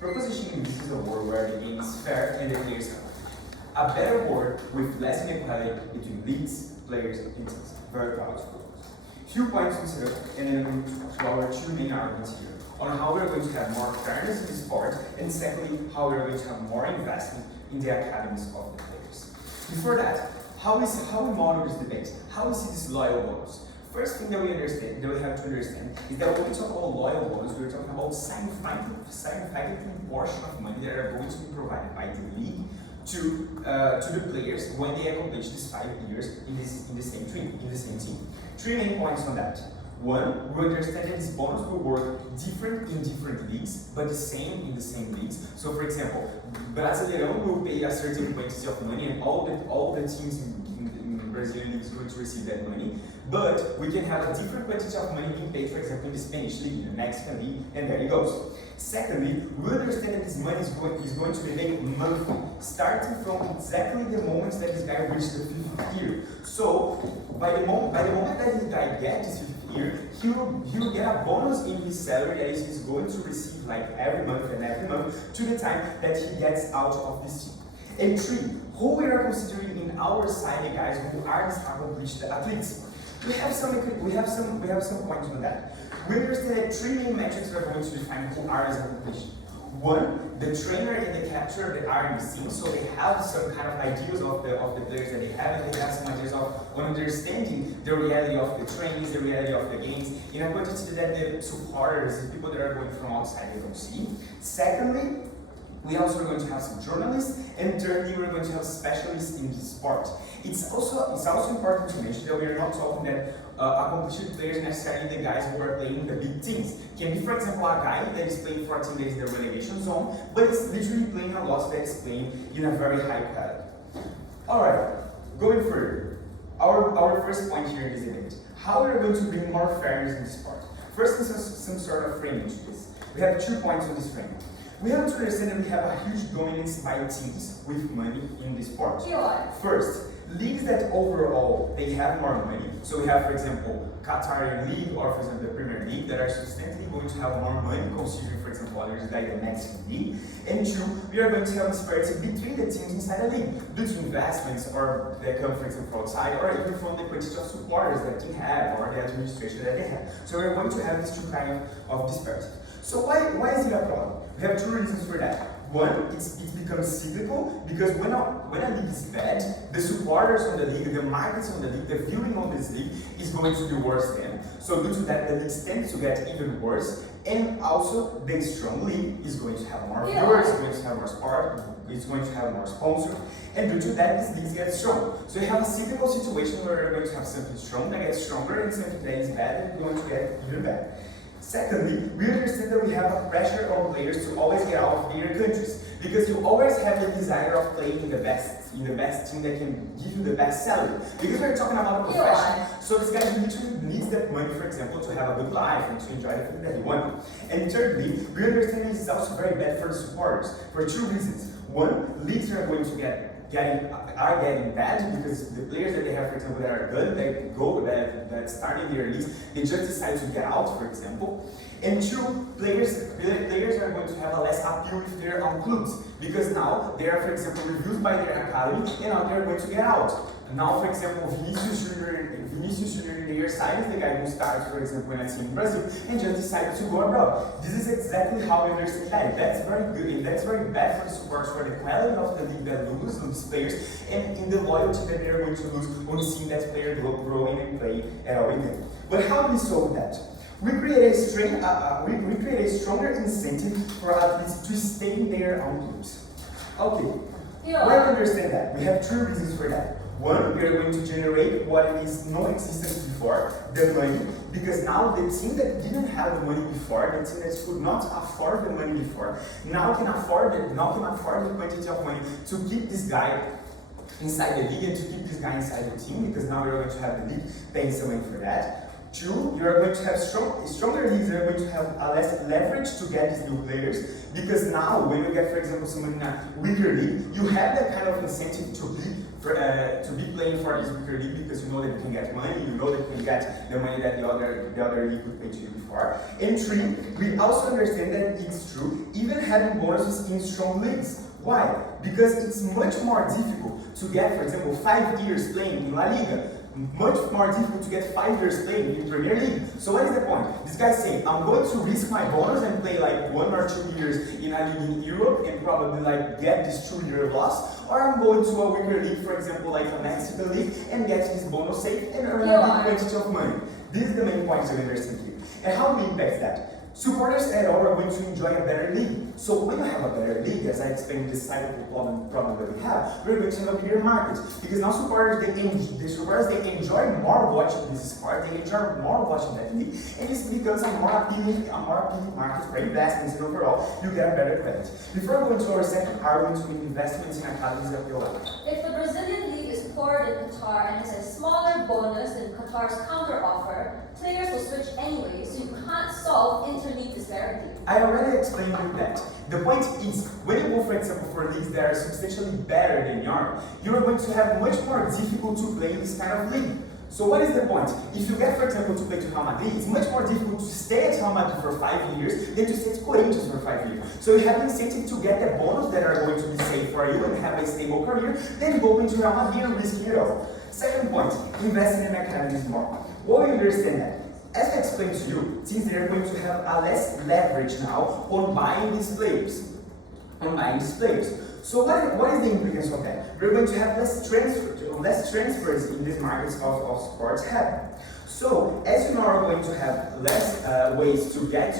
Propositioning this is a world where the game is fair and the players are a better world with less inequality between leagues, players, and teams. Very proud to propose. Few points to consider, and then we move to our two main arguments here on how we're going to have more fairness in the sport, and secondly, how we're going to have more investment in the academies of the players. Before that, how we model this debate? How we see this loyal bonus? First thing that we have to understand is that when we talk about loyal bonus, we're talking about significant portion of money that are going to be provided by the league to the players when they accomplish these 5 years in the same team. 3 main points on that. One, we understand that this bonus will work different in different leagues, but the same in the same leagues. So, for example, Brasileirão will pay a certain quantity of money, and all the teams in Brazilian leagues are going to receive that money. But we can have a different quantity of money being paid, for example, in the Spanish league, the Mexican league, and there it goes. Secondly, we understand that this money is going to be paid monthly, starting from exactly the moment that this guy reached the 5th year. So, by the moment that this guy gets his 5th year, he will get a bonus in his salary that he's going to receive like every month to the time that he gets out of this team. And 3, who we are considering in our side the guys who are these accomplished athletes. We have some points on that. We understand that 3 main metrics are going to define who are as accomplished. One, the trainer and the capture that are in the scene, so they have some kind of ideas of the players that they have, and they have some ideas of understanding the reality of the trainings, the reality of the games, in a quantity that the supporters, the people that are going from outside, they don't see. Secondly, we also are going to have some journalists, and thirdly, we're going to have specialists in this sport. It's also important to mention that we are not talking that accomplished players necessarily the guys who are playing the big teams. Can be, for example, a guy that is playing 14 days in the relegation zone, but it's literally playing a lot that is playing in a very high quality. Alright, going further. Our first point here in this debate. How we are going to bring more fairness in the sport? First, some sort of framing to this. We have 2 points on this frame. We have to understand that we have a huge dominance by teams with money in the sport. First, leagues that overall they have more money. So we have, for example, Qatari League or, for example, the Premier League that are substantially going to have more money, considering, for example, others like the Mexican League. And 2, we are going to have disparity between the teams inside the league, due to investments or that come, for example, outside, or even from the quantity of supporters that they have or the administration that they have. So we're going to have these 2 kinds of disparity. So why is it a problem? We have 2 reasons for that. One, it becomes cyclical because when a league is bad, the supporters on the league, the markets on the league, the viewing on this league is going to be worse then. So due to that, the league tends to get even worse, and also the strong league is going to have more viewers, it's going to have more sport, it's going to have more sponsors, and due to that, these leagues get strong. So you have a cyclical situation where you're going to have something strong that gets stronger, and something that is bad that is going to get even better. Secondly, we understand that we have a pressure on players to always get out of their countries, because you always have the desire of playing in the best team that can give you the best salary. Because we're talking about a profession, so this guy literally needs that money, for example, to have a good life and to enjoy the thing that he wants. And thirdly, we understand this is also very bad for the supporters for 2 reasons. One, leagues are going to getting bad because the players that they have, for example, that are good, that starting their leagues, they just decide to get out, for example. And 2, players are going to have a less appeal if they're on clubs, because now they are, for example, reviewed by their academy, and now they're going to get out. Now, for example, Vinicius Junior in their side is the guy who starts, for example, in a team in Brazil, and just decided to go abroad. This is exactly how we understand that. That's very good, and that's very bad for the supporters, for the quality of the league that loses those players, and in the loyalty that they're going to lose when seeing that player growing and play at our event. But how do we solve that? We create a stronger incentive for athletes to stay in their own teams. Okay, why do we understand that? We have 3 reasons for that. One, we are going to generate what is non-existent before, the money, because now the team that didn't have the money before, the team that could not afford the money before, now can afford the quantity of money to keep this guy inside the league and to keep this guy inside the team, because now we're going to have the league paying some money for that. Two, you are going to have stronger leagues are going to have a less leverage to get these new players, because now when you get, for example, someone in a weaker league, you have that kind of incentive to be playing for this weaker league, because you know that you can get money, you know that you can get the money that the other league would pay to you before. And three, we also understand that it's true, even having bonuses in strong leagues. Why? Because it's much more difficult to get, for example, 5 years playing in La Liga. Much more difficult to get 5 years playing in Premier League. So what is the point? This guy's saying, I'm going to risk my bonus and play like 1 or 2 years in a league in Europe and probably like get this 2-year loss, or I'm going to a weaker league, for example, like a Mexican league, and get this bonus safe and earn a big quantity of money. This is the main point to understand here. And how do we impact that? Supporters at all are going to enjoy a better league. So when you have a better league, as I explained this cyclical problem that we have, we're going to have a bigger market. Because now supporters, they enjoy more watching this sport, they enjoy more watching that league, and this becomes a more appealing market for investments, and overall, you get a better credit. Before going to our second argument with investments in academies of POL. If the Brazilian league is poorer than Qatar and has a smaller bonus than Qatar's counter offer, players will switch anyway, so you can't solve interleague disparity. I already explained you that. The point is, when you go, for example, for leagues that are substantially better than yours, you are going to have much more difficult to play in this kind of league. So what is the point? If you get, for example, to play to Real Madrid, it's much more difficult to stay at Real Madrid for 5 years than to stay at Corinthians for 5 years. So you have an incentive to get the bonus that are going to be safe for you and have a stable career, then go into Real Madrid and risk it all. Second point, investing in academies more. Well, you understand that. As I explained to you, since they are going to have a less leverage now on buying these players. So what is the implication of that? We're going to have less transfers in these markets of sports happen. So, as you know, we're going to have less ways to get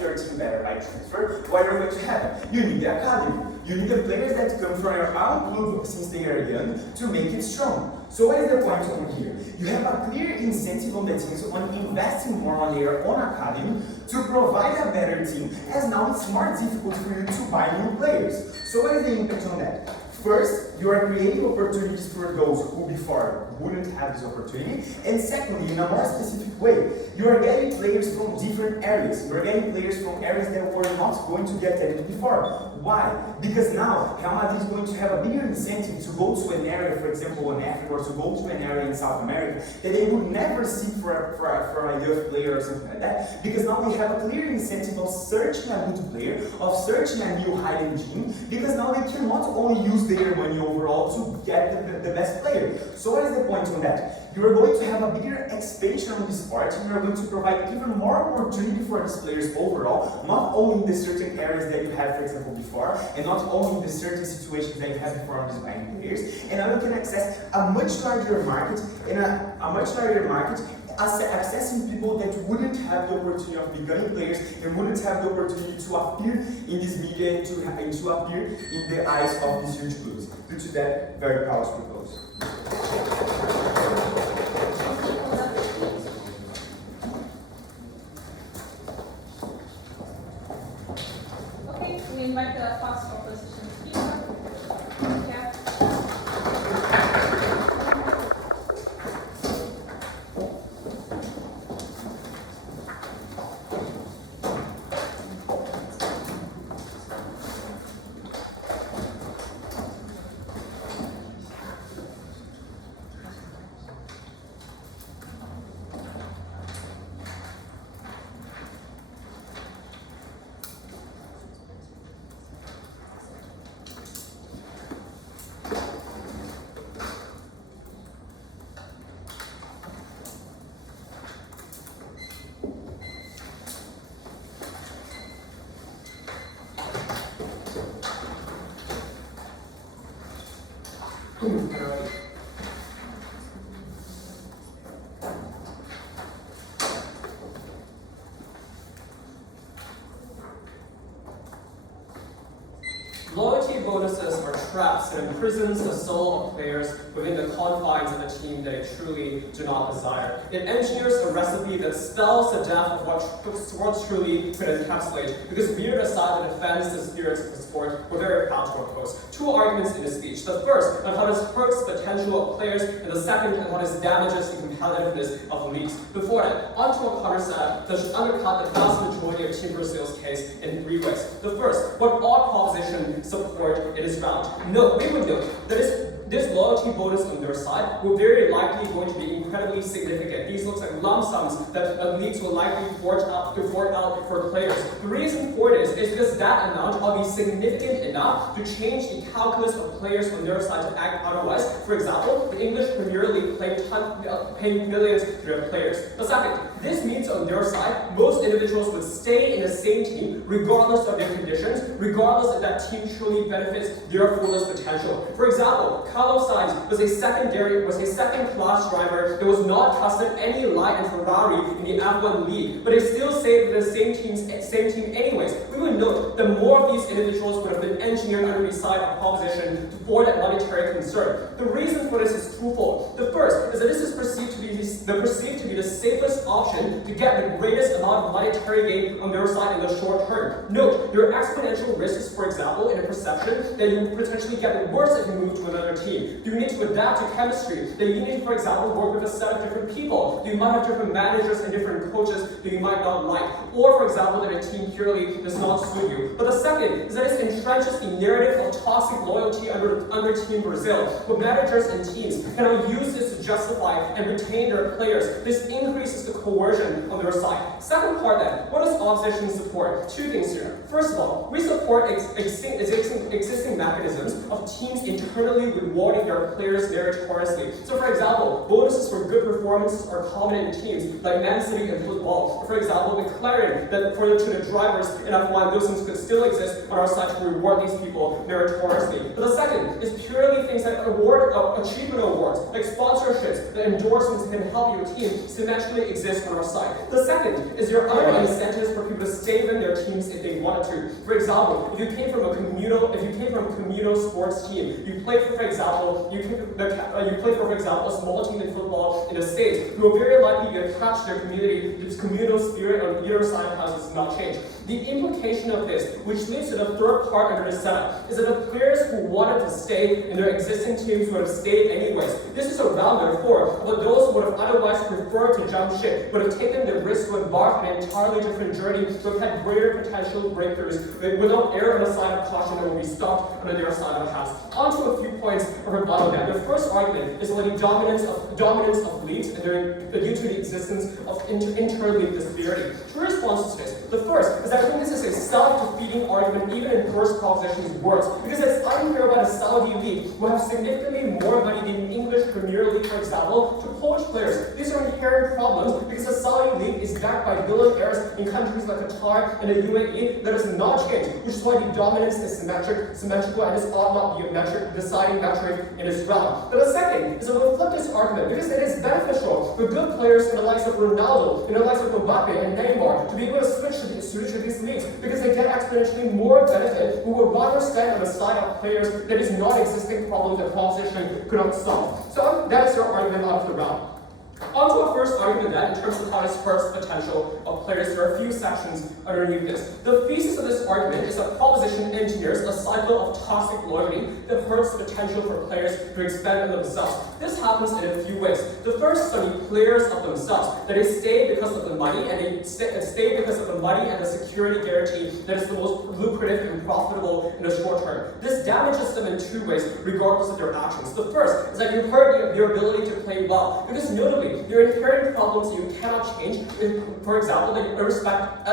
your team better by transfer. What are going to happen? You need the academy. You need the players that come from your own club since they are young to make it strong. So what is the point over here? You have a clear incentive on the teams on investing more on their own academy to provide a better team, as now it's more difficult for you to buy new players. So what is the impact on that? First, you are creating opportunities for those who before wouldn't have this opportunity. And secondly, in a more specific way, you are getting players from different areas. You are getting players from areas that were not going to get them before. Why? Because now, Real Madrid is going to have a bigger incentive to go to an area, for example, in Africa, or to go to an area in South America, that they would never see for a youth player or something like that. Because now we have a clear incentive of searching a good player, of searching a new hidden gene, because now they can not only use their money overall to get the best player. So what is the point on that? You are going to have a bigger expansion on this part, and you are going to provide even more opportunity for these players overall, not only in the certain areas that you had, for example, before, and not only in the certain situations that you had before on these buying players, and now you can access a much larger market, and accessing people that wouldn't have the opportunity of becoming players and wouldn't have the opportunity to appear in this media and to appear in the eyes of these huge clubs. Due to that, very powerful close. Okay, we invite the first opposition speaker. Yeah. Loyalty bonuses are traps that imprisons the soul of players within the confines of a team that they truly do not desire. It engineers a recipe that spells the death of what truly could encapsulate, because we are the side that defends the spirits of the sport we're very proud to oppose. Two arguments in this speech. The first, on how this hurts the potential of players, and the second, on how this damages the competitiveness of leagues. Before that, onto a counter setup that should undercut the vast majority of Team Brazil's case in three ways. The first, what odd proposition support in this round? No, we would note that this loyalty bonus on their side will very likely going to be incredibly significant. These looks like lump sums that leagues will likely fork out for players. The reason for this is because that amount will be significant enough to change the calculus of players on their side to act otherwise. For example, the English Premier League paying millions to their players. The second, this means on their side, most individuals would stay in the same team regardless of their conditions, regardless if that team truly benefits their fullest potential. For example, Carlos Sainz was a second-class driver that was not costed any light in Ferrari in the F1 league, but they still stayed with the same team anyways. We would note that more of these individuals would have been engineered under the side of proposition for that monetary concern. The reason for this is twofold. The first is that this is perceived to be the safest option to get the greatest amount of monetary gain on their side in the short term. Note, there are exponential risks, for example, in a perception that you potentially get worse if you move to another team. Do you need to adapt to chemistry? That you need to, for example, work with a set of different people? Do you might have different managers and different coaches that you might not like? Or, for example, that a team purely does not suit you. But the second is that it entrenches the narrative of toxic loyalty under Team Brazil, where managers and teams can use this to justify and retain their players. This increases the coercion on their side. Second part then, what does opposition support? Two things here. First of all, we support existing mechanisms of teams internally rewarding their players meritoriously. So for example, bonuses for good performances are common in teams like Man City in football. For example, declaring that to the drivers in F1, those things could still exist on our side to reward these people meritoriously. But the second is purely things like achievement awards, like sponsorships, the endorsements that can help your team symmetrically exist on our side. The second is there are other incentives for people to stay in their teams if they wanted to. For example, if you came from a communal sports team, you played for example, a small team in football in the States, you will very likely be attached to their community. This communal spirit on either side of the house does not change. The implication of this, which leads to the third part under the setup, is that the players who wanted to stay in their existing teams would have stayed anyways. This is a round, therefore, but those who would have otherwise preferred to jump ship would have taken the risk to embark on an entirely different journey to have had greater potential breakthroughs without err on the side of caution that will be stopped on their side of the house. On to a few points of rebuttal then. The first argument is the dominance of leagues and due to the existence of inter-league disparity. Two responses to this. The first is that I think this is a self-defeating argument even in first proposition's words, because it's unclear about a Saudi league who have significantly more money than the English Premier League, for example, to poach players. These are inherent problems because the Saudi league is backed by billionaires in countries like Qatar and the UAE that does not change, which is why the dominance is symmetrical, and this ought not be a deciding metric in this round. But the second is that we'll flip this argument because it is beneficial for good players in the likes of Ronaldo, in the likes of Mbappe and Neymar to be able to switch to these leagues because they get exponentially more benefit who would rather spend on the side of players that is not existing problem that proposition could not solve. So that is your argument out of the round. On to a first argument then, in terms of how this hurts the potential of players. There are a few sections underneath this. The thesis of this argument is that proposition engineers a cycle of toxic loyalty that hurts the potential for players to expand on themselves. This happens in a few ways. The first is the players of themselves, that they stay because of the money, and they stay because of the money and the security guarantee that is the most lucrative and profitable in the short term. This damages them in two ways, regardless of their actions. The first is that you hurt their ability to play well, because notably, there are inherent problems you cannot change. For example, that you respect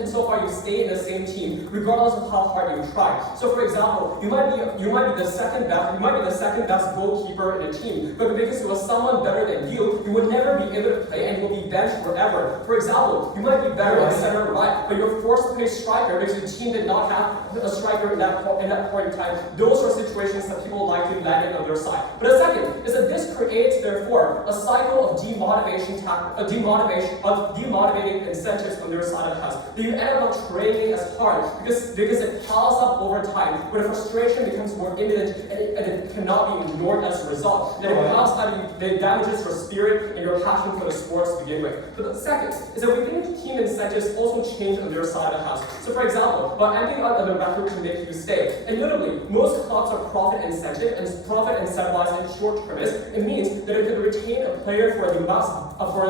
insofar you stay in the same team, regardless of how hard you try. So, for example, you might be the second best goalkeeper in a team, but because there was someone better than you would never be able to play and you will be benched forever. For example, you might be better at center right, but you're forced to play striker because the team did not have a striker in that point in time. Those are situations that people likely landed on their side. But the second is that this creates, therefore, a cycle of demotivating incentives on their side of the house, that you end up not training as hard because it piles up over time, where the frustration becomes more imminent and it cannot be ignored as a result. That it piles up, it damages your spirit and your passion for the sports to begin with. But the second is that we think team incentives also change on their side of the house. So for example, by ending up on the record to make you stay, and notably, most clubs are profit incentivized and short-termist. It means that it can retain a player for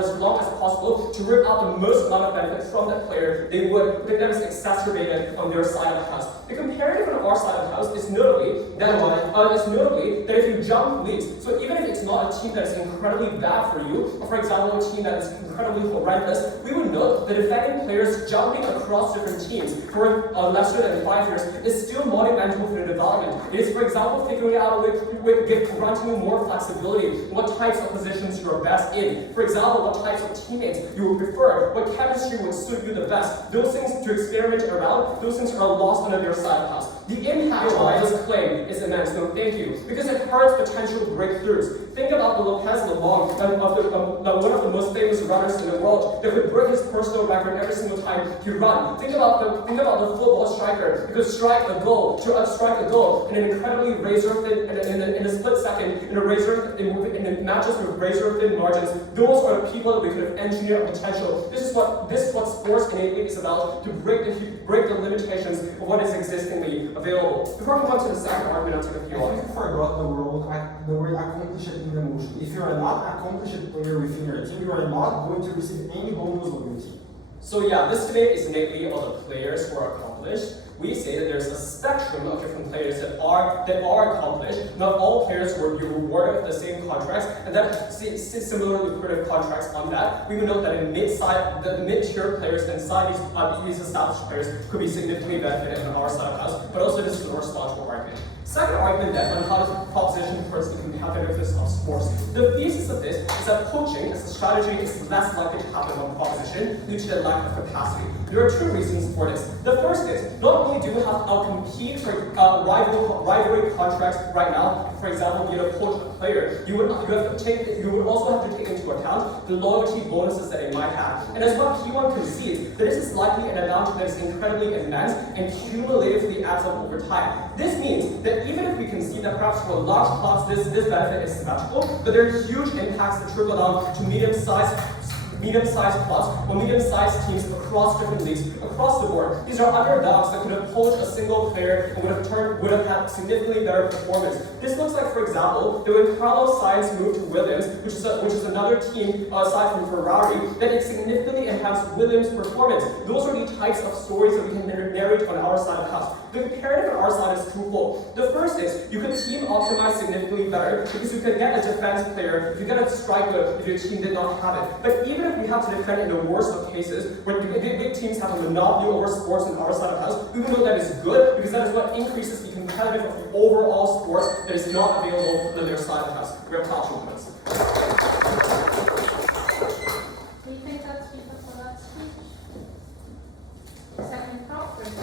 as long as possible to rip out the most amount of benefit from that player they would, but that is exacerbated on their side of the house. The comparative on our side of the house is notably that if you jump leagues, so even if it's not a team that is incredibly bad for you, or for example, a team that is incredibly horrendous, we would note that defending players jumping across different teams for lesser than 5 years is still monumental for the development. It is, for example, figuring out granting you more flexibility in what types of positions you are best in. For example, what types of teammates you would prefer, what chemistry would suit you the best. Those things to experiment around, those things are lost on their side of the house. The impact of this claim is immense, no thank you, because it hurts potential breakthroughs. Think about the Lopez Lalong, one of the most famous runners in the world, that could break his personal record every single time he runs. Think about the football striker who could strike a goal in an incredibly razor-thin, in a split second, in matches with razor-thin margins. Those are the people that we could have engineered potential. This is what sports innately is about, to break the limitations of what is existingly available. Before we move on to the second argument, I'll take a few I think you forgot the word accomplished in the motion. If you are not an accomplished player within your team, you are not going to receive any bonus on your team. So yeah, this debate is innately on the players who are accomplished. We say that there's a spectrum of different players that are accomplished. Not all players will be rewarded with the same contracts, and that similar lucrative contracts on that. We would note that in mid-tier players inside these established players could be significantly benefited on our side of the house, but also this is a responsible argument. Second argument then on how this proposition hurts the competitiveness of sports. The thesis of this is that poaching as a strategy is less likely to happen on proposition due to the lack of capacity. There are two reasons for this. The first is, not only do we have to compete for rivalry contracts right now, for example, you poach a player, you would also have to take into account the loyalty bonuses that they might have. And as what P1 concedes, that this is likely an amount that is incredibly immense and cumulatively adds up over time. This means that even if we concede that perhaps for large clubs this benefit is symmetrical, but there are huge impacts that trickle down to medium-sized clubs or medium-sized teams across different leagues, across the board. These are underdogs that could have poached a single player and would have had significantly better performance. This looks like, for example, that when Carlos Sainz moved to Williams, which is another team aside from Ferrari, that it significantly enhanced Williams' performance. Those are the types of stories that we can narrate on our side of the house. The comparative on our side is twofold. The first is you can team optimize significantly better because you can get a defense player, if you get a striker if your team did not have it. But even if we have to defend in the worst of cases, where big teams have a monopoly over sports on our side of the house, we know that is good because that is what increases the competitiveness of the overall sports that is not available on their side of the house. We have talking points. Do you think that's because of that speech? Second talk, there's a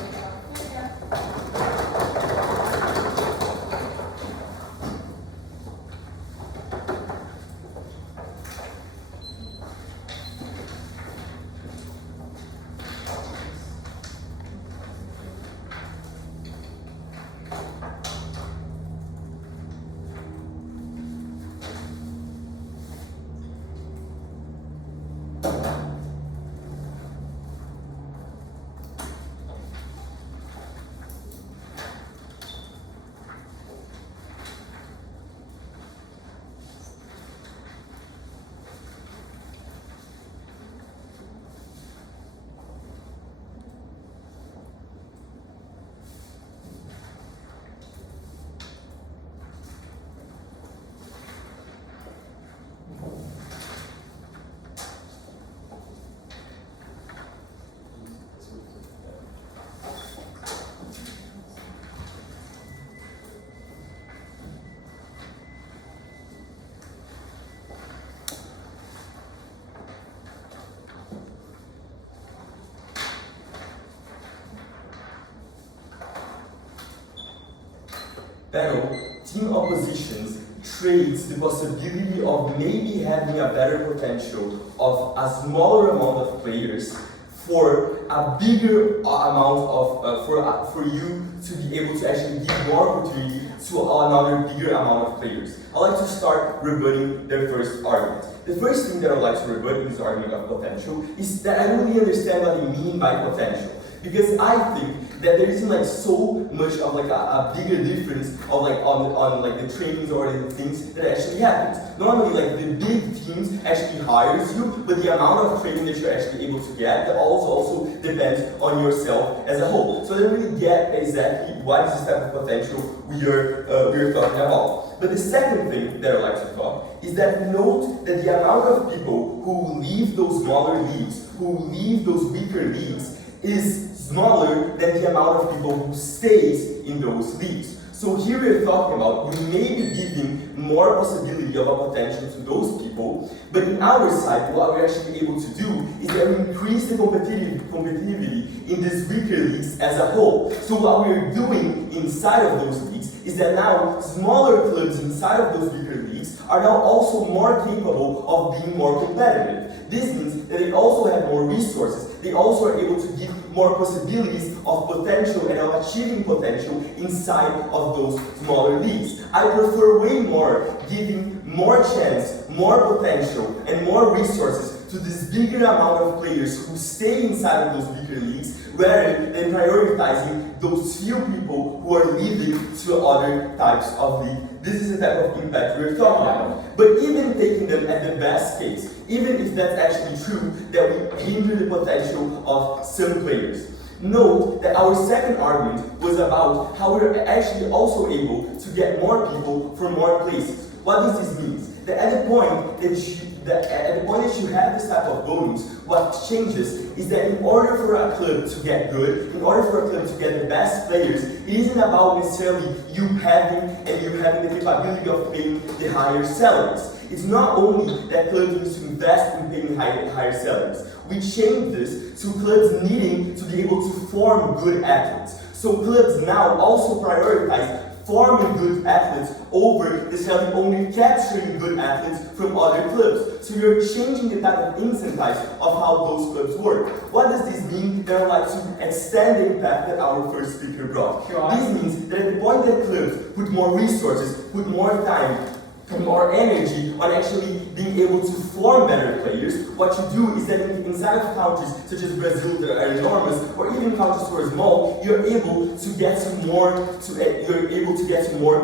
Battle, team oppositions trades the possibility of maybe having a better potential of a smaller amount of players for a bigger amount of for you to be able to actually give more opportunity to another bigger amount of players. I'd like to start rebutting their first argument. The first thing that I'd like to rebut in this argument of potential is that I don't really understand what they mean by potential. Because I think that there isn't like so much of like a bigger difference of like on like the trainings or the things that actually happens. Normally like the big teams actually hires you, but the amount of training that you're actually able to get that also depends on yourself as a whole. So I don't really get exactly what is this type of potential we're talking about. But the second thing that I'd like to talk is that note that the amount of people who leave those smaller leagues, who leave those weaker leagues, is smaller than the amount of people who stays in those leagues. So here we're talking about we may be giving more possibility of a potential to those people, but in our side, what we're actually able to do is that we increase the competitivity in these weaker leagues as a whole. So what we're doing inside of those leagues is that now smaller clubs inside of those weaker leagues are now also more capable of being more competitive. This means that they also have more resources. They also are able to give more possibilities of potential and of achieving potential inside of those smaller leagues. I prefer way more giving more chance, more potential, and more resources to this bigger amount of players who stay inside of those weaker leagues rather than prioritizing those few people who are leaving to other types of league. This is the type of impact we're talking about. But even taking them at the best case, even if that's actually true, that we hinder the potential of some players. Note that our second argument was about how we're actually also able to get more people from more places. What does this mean? That at the point that you have this type of bonus, what changes is that in order for a club to get good, in order for a club to get the best players, it isn't about necessarily you having the capability of paying the higher salaries. It's not only that clubs need to invest in paying higher salaries. We change this to clubs needing to be able to form good athletes. So clubs now also prioritize forming good athletes over necessarily only capturing good athletes from other clubs. So you're changing the type of incentives of how those clubs work. What does this mean? That I'd like to extend the impact that our first speaker brought. This means that at the point that clubs put more resources, put more time, and more energy on actually being able to form better players, what you do is that inside of countries such as Brazil that are enormous, or even countries who are small, you're able to get to more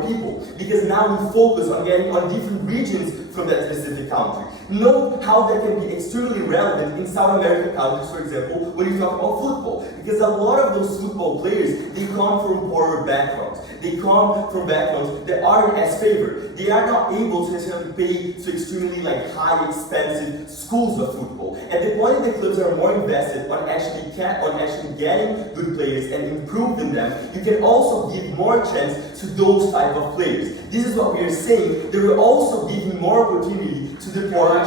people. Because now we focus on getting on different regions from that specific country. Note how that can be extremely relevant in South American countries, for example, when you talk about football. Because a lot of those football players, they come from poorer backgrounds. They come from backgrounds that aren't as favored. They are not able to necessarily pay to extremely high expensive schools of football. At the point that the clubs are more invested on actually getting good players and improving them, you can also give more chance to those type of players. This is what we are saying, that we're also giving more opportunity to the poorer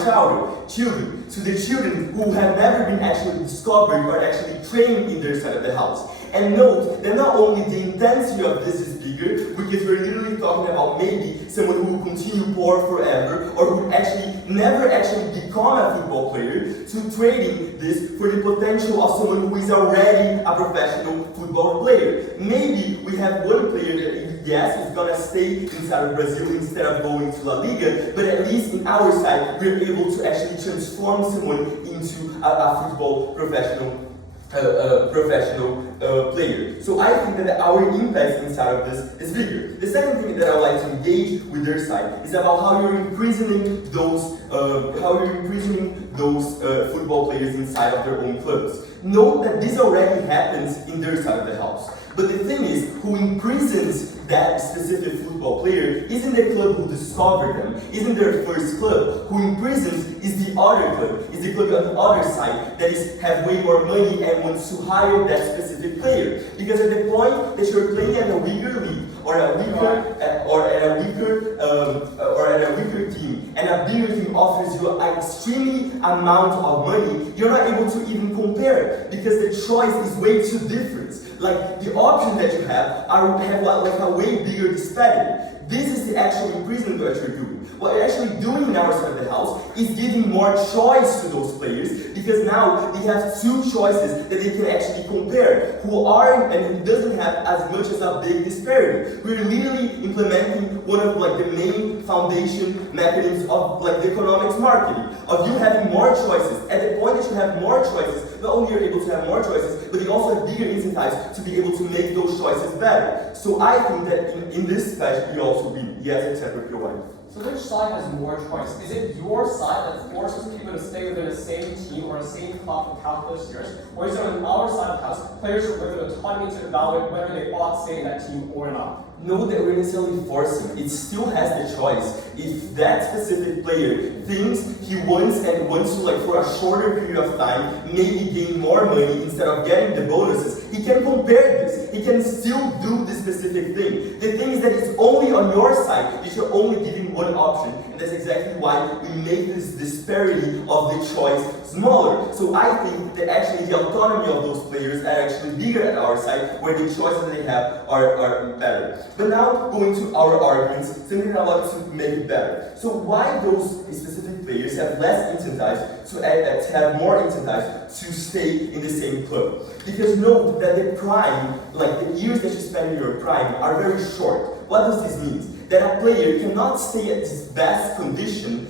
children, to the children who have never been actually discovered or actually trained in their side of the house. And note that not only the intensity of this is bigger, because we're literally talking about maybe someone who will continue poor forever, or who actually never actually become a football player, to trading this for the potential of someone who is already a professional football player. Maybe we have one player that, yes, is gonna stay inside of Brazil instead of going to La Liga, but at least in our side, we're able to actually transform someone into a football professional player. So I think that our impact inside of this is bigger. The second thing that I would like to engage with their side is about how you're imprisoning those football players inside of their own clubs. Note that this already happens in their side of the house. But the thing is, who imprisons that specific football player isn't the club who discovered them, isn't their first club. Who imprisons is the other club, is the club on the other side that is have way more money and wants to hire that specific player. Because at the point that you're playing at a weaker league, or at a weaker team, and a bigger team offers you an extremely amount of money, you're not able to even compare, because the choice is way too different. Like the options that you have have a way bigger disparity. this is the actual imprisonment what you're doing. What you're actually doing in our side of the house is giving more choice to those players, because now they have two choices that they can actually compare, who are and who doesn't have as much as a big disparity. We're literally implementing one of like the main foundation mechanisms of like the economics marketing, of you having more choices. At the point that you have more choices, not only are you able to have more choices, but you also have bigger incentives to be able to make those choices better. So I think that in this fashion, you also win. Yes, except with your wife. So which side has more choice? Is it your side that forces people to stay within the same team or the same club for countless years? Or is it on our side of the house, players are given autonomy to evaluate whether they ought to stay in that team or not? Know that we're necessarily forcing. It still has the choice. If that specific player thinks he wants to like for a shorter period of time, maybe gain more money instead of getting the bonuses, he can compare this. He can still do this specific thing. The thing is that it's only on your side that you're only giving one option, and that's exactly why we make this disparity of the choice smaller. So I think that actually the autonomy of those players are actually bigger at our side, where the choices they have are better. But now, going to our arguments, something I want to make it better. So why those specific players have less incentives to have more incentives to stay in the same club? Because know that the prime, like the years that you spend in your prime, are very short. What does this mean? That a player cannot stay at his best condition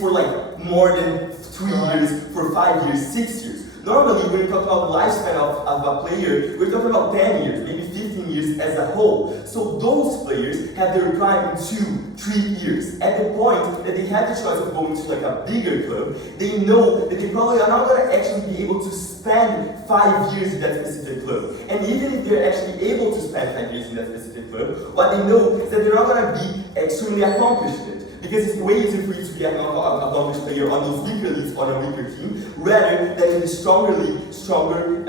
for like more than 3 years, for 5 years, 6 years. Normally, when we talk about the lifespan of a player, we're talking about 10 years, maybe 15 years as a whole. So those players have their prime in 2-3 years. At the point that they have the choice of going to like a bigger club, they know that they probably are not going to actually be able to spend 5 years in that specific club. And even if they're actually able to spend 5 years in that specific club, what they know is that they're not going to be extremely accomplished in it. Because it's way easier for you to be an accomplished player on those weaker leagues on a weaker team, rather than in the stronger league, stronger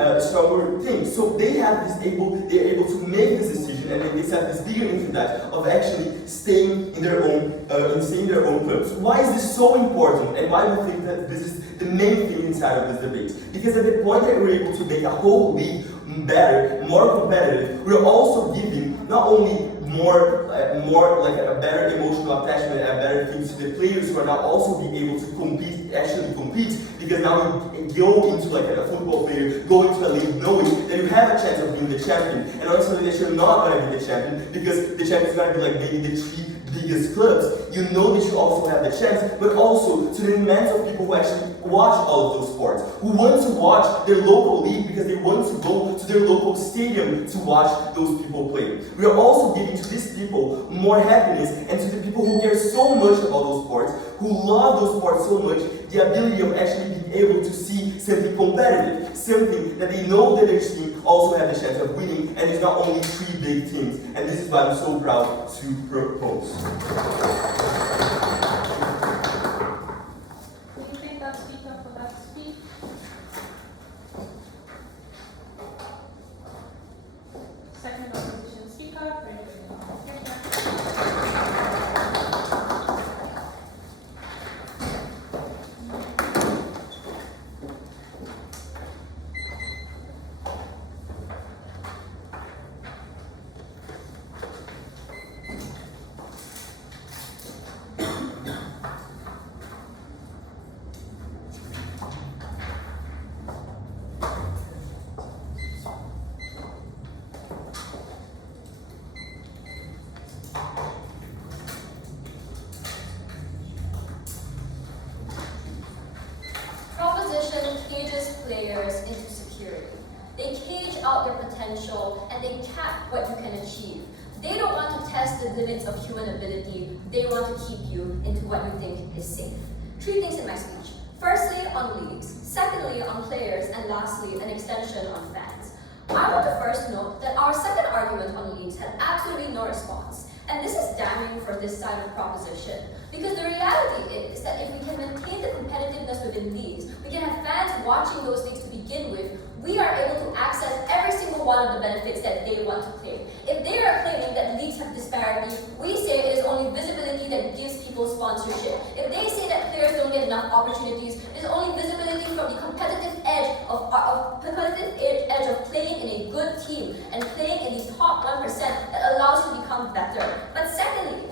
team. So they're able to make this decision, and they have this bigger incentive of actually staying in their own clubs. Why is this so important, and why do we think that this is the main thing inside of this debate? Because at the point that we're able to make a whole league better, more competitive, we're also giving not only more like a better emotional attachment and better things to the players who are now also being able to actually compete, because now you go into like a football player, go into a league knowing that you have a chance of being the champion, and not necessarily that you're not going to be the champion, because the champion is going to be like maybe the 3 biggest clubs. You know that you also have the chance, but also to the immense of people who actually watch all of those sports, who want to watch their local league because they want to go to their local stadium to watch those people play. We are also giving to these people more happiness, and to the people who care so much about those sports, who love those sports so much, the ability of actually being able to see something competitive, something that they know that their team also have the chance of winning, and it's not only 3 big teams. And this is why I'm so proud to propose. Do you think that speaker for that speak? Second opposition speaker, bring it on. Proposition cages players into security. They cage out their potential and they cap what you can achieve. They don't want to test the limits of human ability. They want to keep you into what you think is safe. 3 things in my speech. Firstly, on leagues. Secondly, on players. And lastly, an extension on fans. I want to first note that our second argument on leagues had absolutely no response. And this is damning for this side of proposition. Because the reality is that if we can maintain the competitiveness within leagues, we can have fans watching those leagues to begin with, we are able to access every single one of the benefits that they want to claim. If they are claiming that leagues have disparity, we say it is only visibility that gives people sponsorship. If they say that players don't get enough opportunities, it is only visibility from the competitive edge of playing in a good team and playing in the top 1% that allows you to become better. But secondly,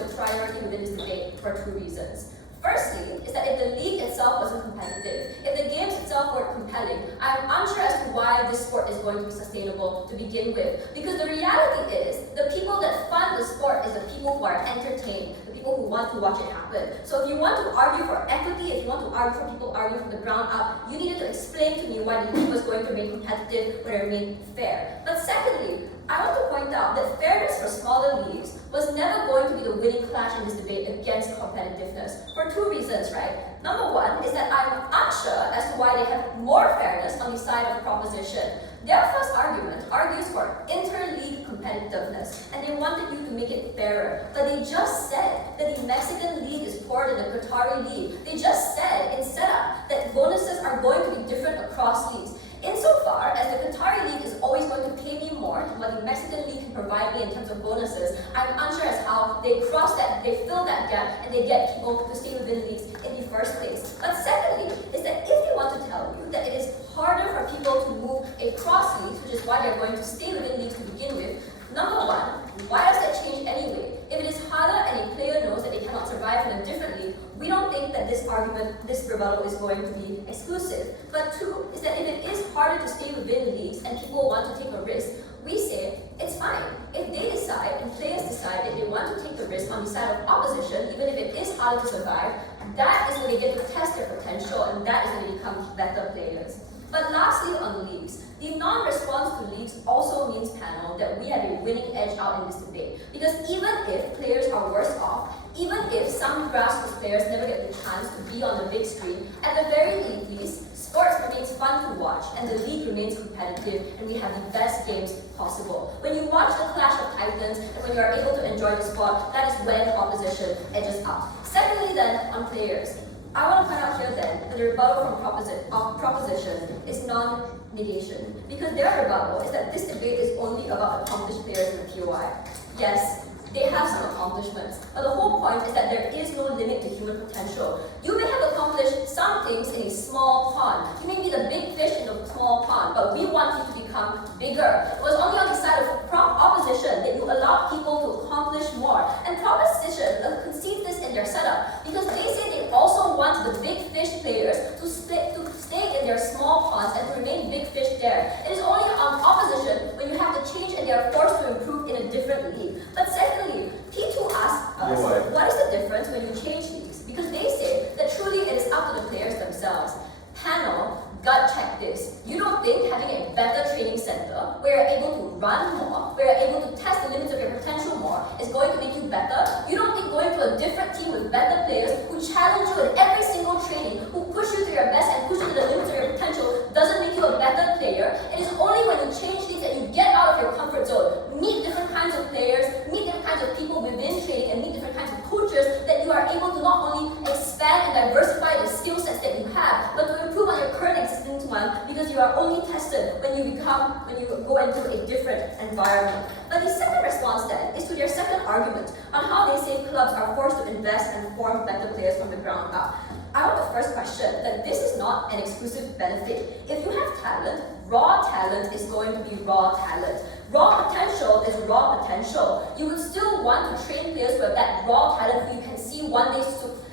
a priority within this debate for two reasons. Firstly, is that if the league itself wasn't competitive, if the games itself weren't compelling, I'm unsure as to why this sport is going to be sustainable to begin with. Because the reality is, the people that fund the sport is the people who are entertained, the people who want to watch it happen. So if you want to argue for equity, if you want to argue for people arguing from the ground up, you needed to explain to me why the league was going to remain competitive when it remained fair. But secondly, I want to point out that fairness for smaller leagues was never going to be the winning clash in this debate against competitiveness for two reasons, right? Number one is that I'm unsure as to why they have more fairness on the side of proposition. Their first argument argues for inter-league competitiveness, and they wanted you to make it fairer. But they just said that the Mexican league is poorer than the Qatari league. They just said in setup that bonuses are going to be different across leagues. Insofar as the Qatari league is always going to pay me more than what the Mexican league can provide me in terms of bonuses, I'm unsure as how they cross that, they fill that gap, and they get people to stay within leagues in the first place. But secondly, is that if they want to tell you that it is harder for people to move across leagues, which is why they're going to stay within leagues to begin with, number one, why does that change anyway? If it is harder and a player knows that they cannot survive in a different league, we don't think that this argument, this rebuttal is going to be exclusive. But two, is that if it is harder to stay within leagues and people want to take a risk, we say it's fine. If they decide and players decide that they want to take the risk on the side of opposition, even if it is harder to survive, that is when they get to test their potential and that is when they become better players. But lastly on leagues, the non-response to leagues also means, panel, that we have a winning edge out in this debate. Because even if players are worse off, even if some grassroots players never get the chance to be on the big screen, at the very least, sports remains fun to watch and the league remains competitive and we have the best games possible. When you watch the Clash of Titans and when you are able to enjoy the sport, that is when opposition edges up. Secondly then, on players, I want to point out here then that the rebuttal from proposition is non-negation. Because their rebuttal is that this debate is only about accomplished players in the POI. Yes, they have some accomplishments, but the whole point is that there is no limit to human potential. You may have accomplished some things in a small pond. You may be the big fish in the small pond, but we want you to become bigger. It was only on the side of opposition that you allowed people to accomplish more. And proposition conceived this in their setup because they say they also want the big fish players to stay in their small ponds and to remain big fish there. It is only on opposition when you have to change and they are forced to improve in a different league. But secondly, T2 asks us, what is the difference when you change leagues? Because they say that truly it is up to the players themselves. Panel, gut check this. You don't think having a better training center, where you're able to run more, where you're able to test the limits of your potential more, is going to make you better? You don't think going to a different team with better players who challenge you in every single training, who push you to your best and push you to the limits of your potential, doesn't make you a better player? It is only when you change things that you get out of your comfort zone, meet different kinds of players, meet different kinds of people within training, and meet different kinds of coaches, that you are able to not only expand and diversify the skill sets that you have, but to improve on your current existing one, because you are only tested when you go into a different environment. But the second response then is to their second argument on how they say clubs are forced to invest and form better players from the ground up. I want to first question that this is not an exclusive benefit. If you have talent, raw talent is going to be raw talent. Raw potential is raw potential. You would still want to train players who have that raw talent who you can see one day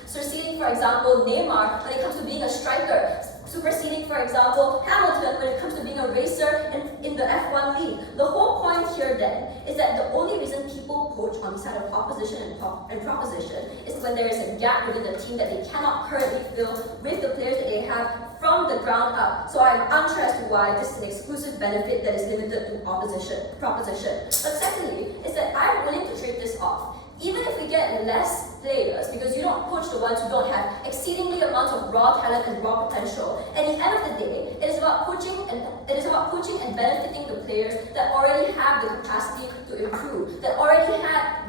succeeding, for example, Neymar when it comes to being a striker, superseding, for example, Hamilton when it comes to being a racer in the F1 league. The whole point here then is that the only reason people coach on the side of opposition and proposition is when there is a gap within the team that they cannot currently fill with the players that they have from the ground up. So I'm unsure as to why this is an exclusive benefit that is limited to proposition. But secondly, is that I'm willing to trade this off. Even if we get less players, because you don't coach the ones who don't have exceedingly amounts of raw talent and raw potential, at the end of the day, it is about coaching and benefiting the players that already have the capacity to improve, that already had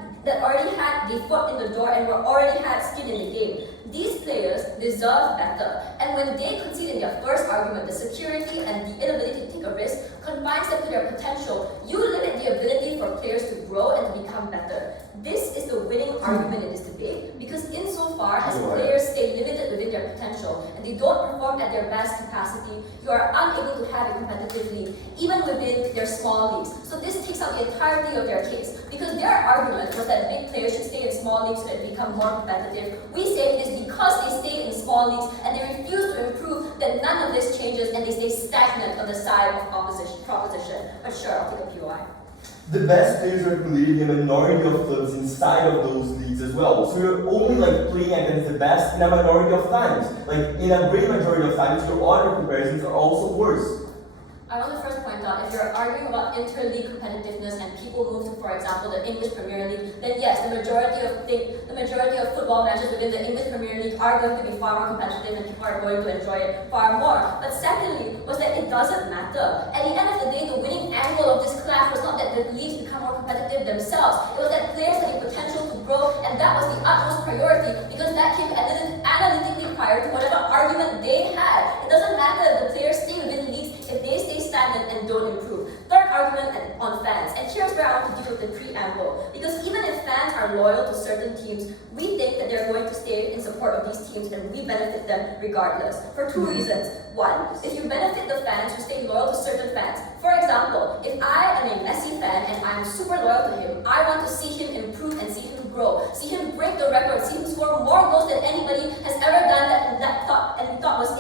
the foot in the door and already had skin in the game. These players deserve better, and when they concede in their first argument, the security and the inability to take a risk confines them to their potential. You limit the ability for players to grow and to become better. This is the winning argument in this debate, because insofar as players stay limited within their potential and they don't perform at their best capacity, you are unable to have a competitive league, even within their small leagues. So this takes speaks out the entirety of their case. Because their argument was that big players should stay in small leagues so that they become more competitive. We say it is because they stay in small leagues and they refuse to improve that none of this changes and they stay stagnant on the side of proposition. But sure, I'll take a POI. The best players are clearly a minority of clubs inside of those leagues as well. So you're only like playing against the best in a minority of times. Like in a great majority of times, your other comparisons are also worse. I want to first point out, if you're arguing about inter-league competitiveness and people move to, for example, the English Premier League, then yes, the majority of football matches within the English Premier League are going to be far more competitive and people are going to enjoy it far more. But secondly, was that it doesn't matter. At the end of the day, the winning angle of this clash was not that the leagues become more competitive themselves. It was that players had the potential to grow, and that was the utmost priority because that came analytically prior to whatever argument they had. It doesn't matter if the players stay within leagues if they stay stagnant and don't improve. Third argument on fans, and here's where I want to deal with the preamble. Because even if fans are loyal to certain teams, we think that they're going to stay in support of these teams and we benefit them regardless. For two reasons. One, if you benefit the fans who stay loyal to certain fans. For example, if I am a Messi fan and I'm super loyal to him, I want to see him improve and see him grow, see him break the record, see him score more goals than anybody has ever done that we thought was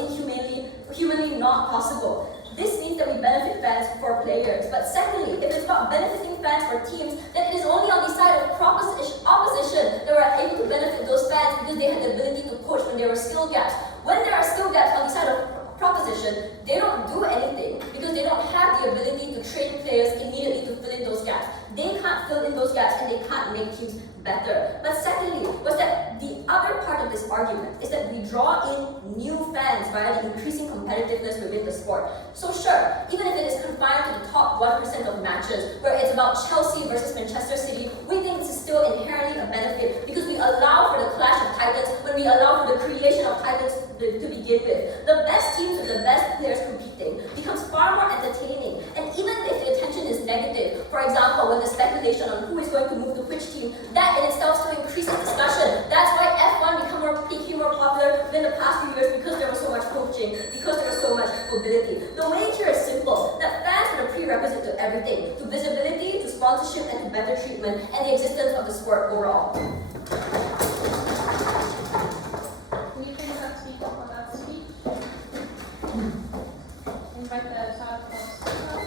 humanly not possible. This means that we benefit fans for players. But secondly, if it's not benefiting fans for teams, then it is only on the side of opposition that we're able to benefit those fans because they had the ability to push when there were skill gaps. When there are skill gaps on the side of proposition, they don't do anything because they don't have the ability to train players immediately to fill in those gaps. They can't fill in those gaps and they can't make teams better. But secondly, was that the other part of this argument is that we draw in new fans via the increasing competitiveness within the sport. So sure, even if it is confined to the top 1% of matches, where it's about Chelsea versus Manchester City, we think this is still inherently a benefit because we allow for the clash of titans when we allow for the creation of titans to begin with. The best teams with the best players competing becomes far more entertaining. And even if the attention is negative, for example, when the speculation on who is going to move to which team, that in itself still increases discussion. That's why F1 became more popular within the past few years because there was so much coaching, because there was so much mobility. The wage here is simple, that fans are the prerequisite to everything, to visibility, to sponsorship, and to better treatment, and the existence of the sport overall. Can you please speak up on that speech? Invite the child to speak up.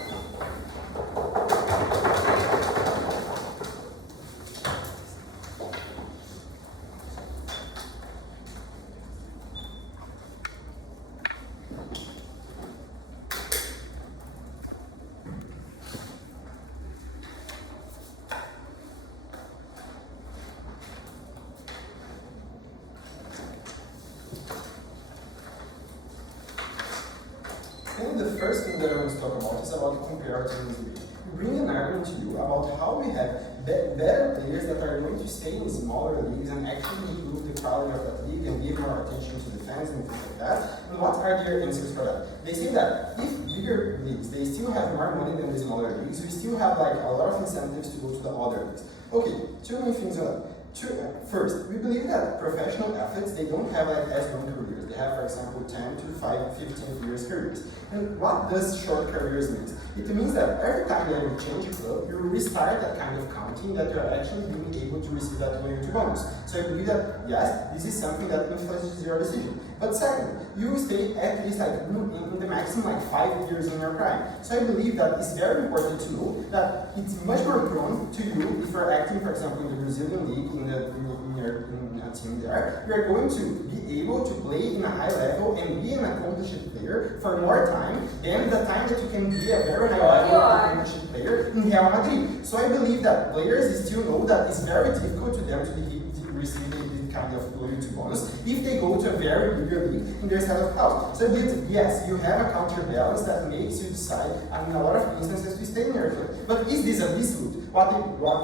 I think the first thing that I want to talk about is about comparativity. We bring an argument to you about how we have better players that are going to stay in smaller leagues and actually improve the quality of that league and give more attention to the fans and things like that. And what are their answers for that? They say that if bigger leagues, they still have more money than the smaller leagues, we still have like a lot of incentives to go to the other leagues. Okay, two main things on that. First, we believe that professional athletes, they don't have like as long careers. They have, for example, 10 to 15 years careers. And what does short careers mean? It means that every time that you change a club, you restart that kind of counting that you're actually being able to receive that loyalty bonus. So I believe that, yes, this is something that influences your decision. But second, you will stay at least like in the maximum like 5 years in your prime. So I believe that it's very important to know that it's much more prone to you if you're acting, for example, in the Brazilian league, in a team there, you're going to be able to play in a high level and be an accomplished player for more time than the time that you can be a very high level accomplished player in Real Madrid. So I believe that players still know that it's very difficult to them to receive this kind of loyalty bonus if they go to a very bigger league in their style of house. So I believe, yes, you have a counterbalance that makes you decide in a lot of instances to stay in your club. But is this a dispute? What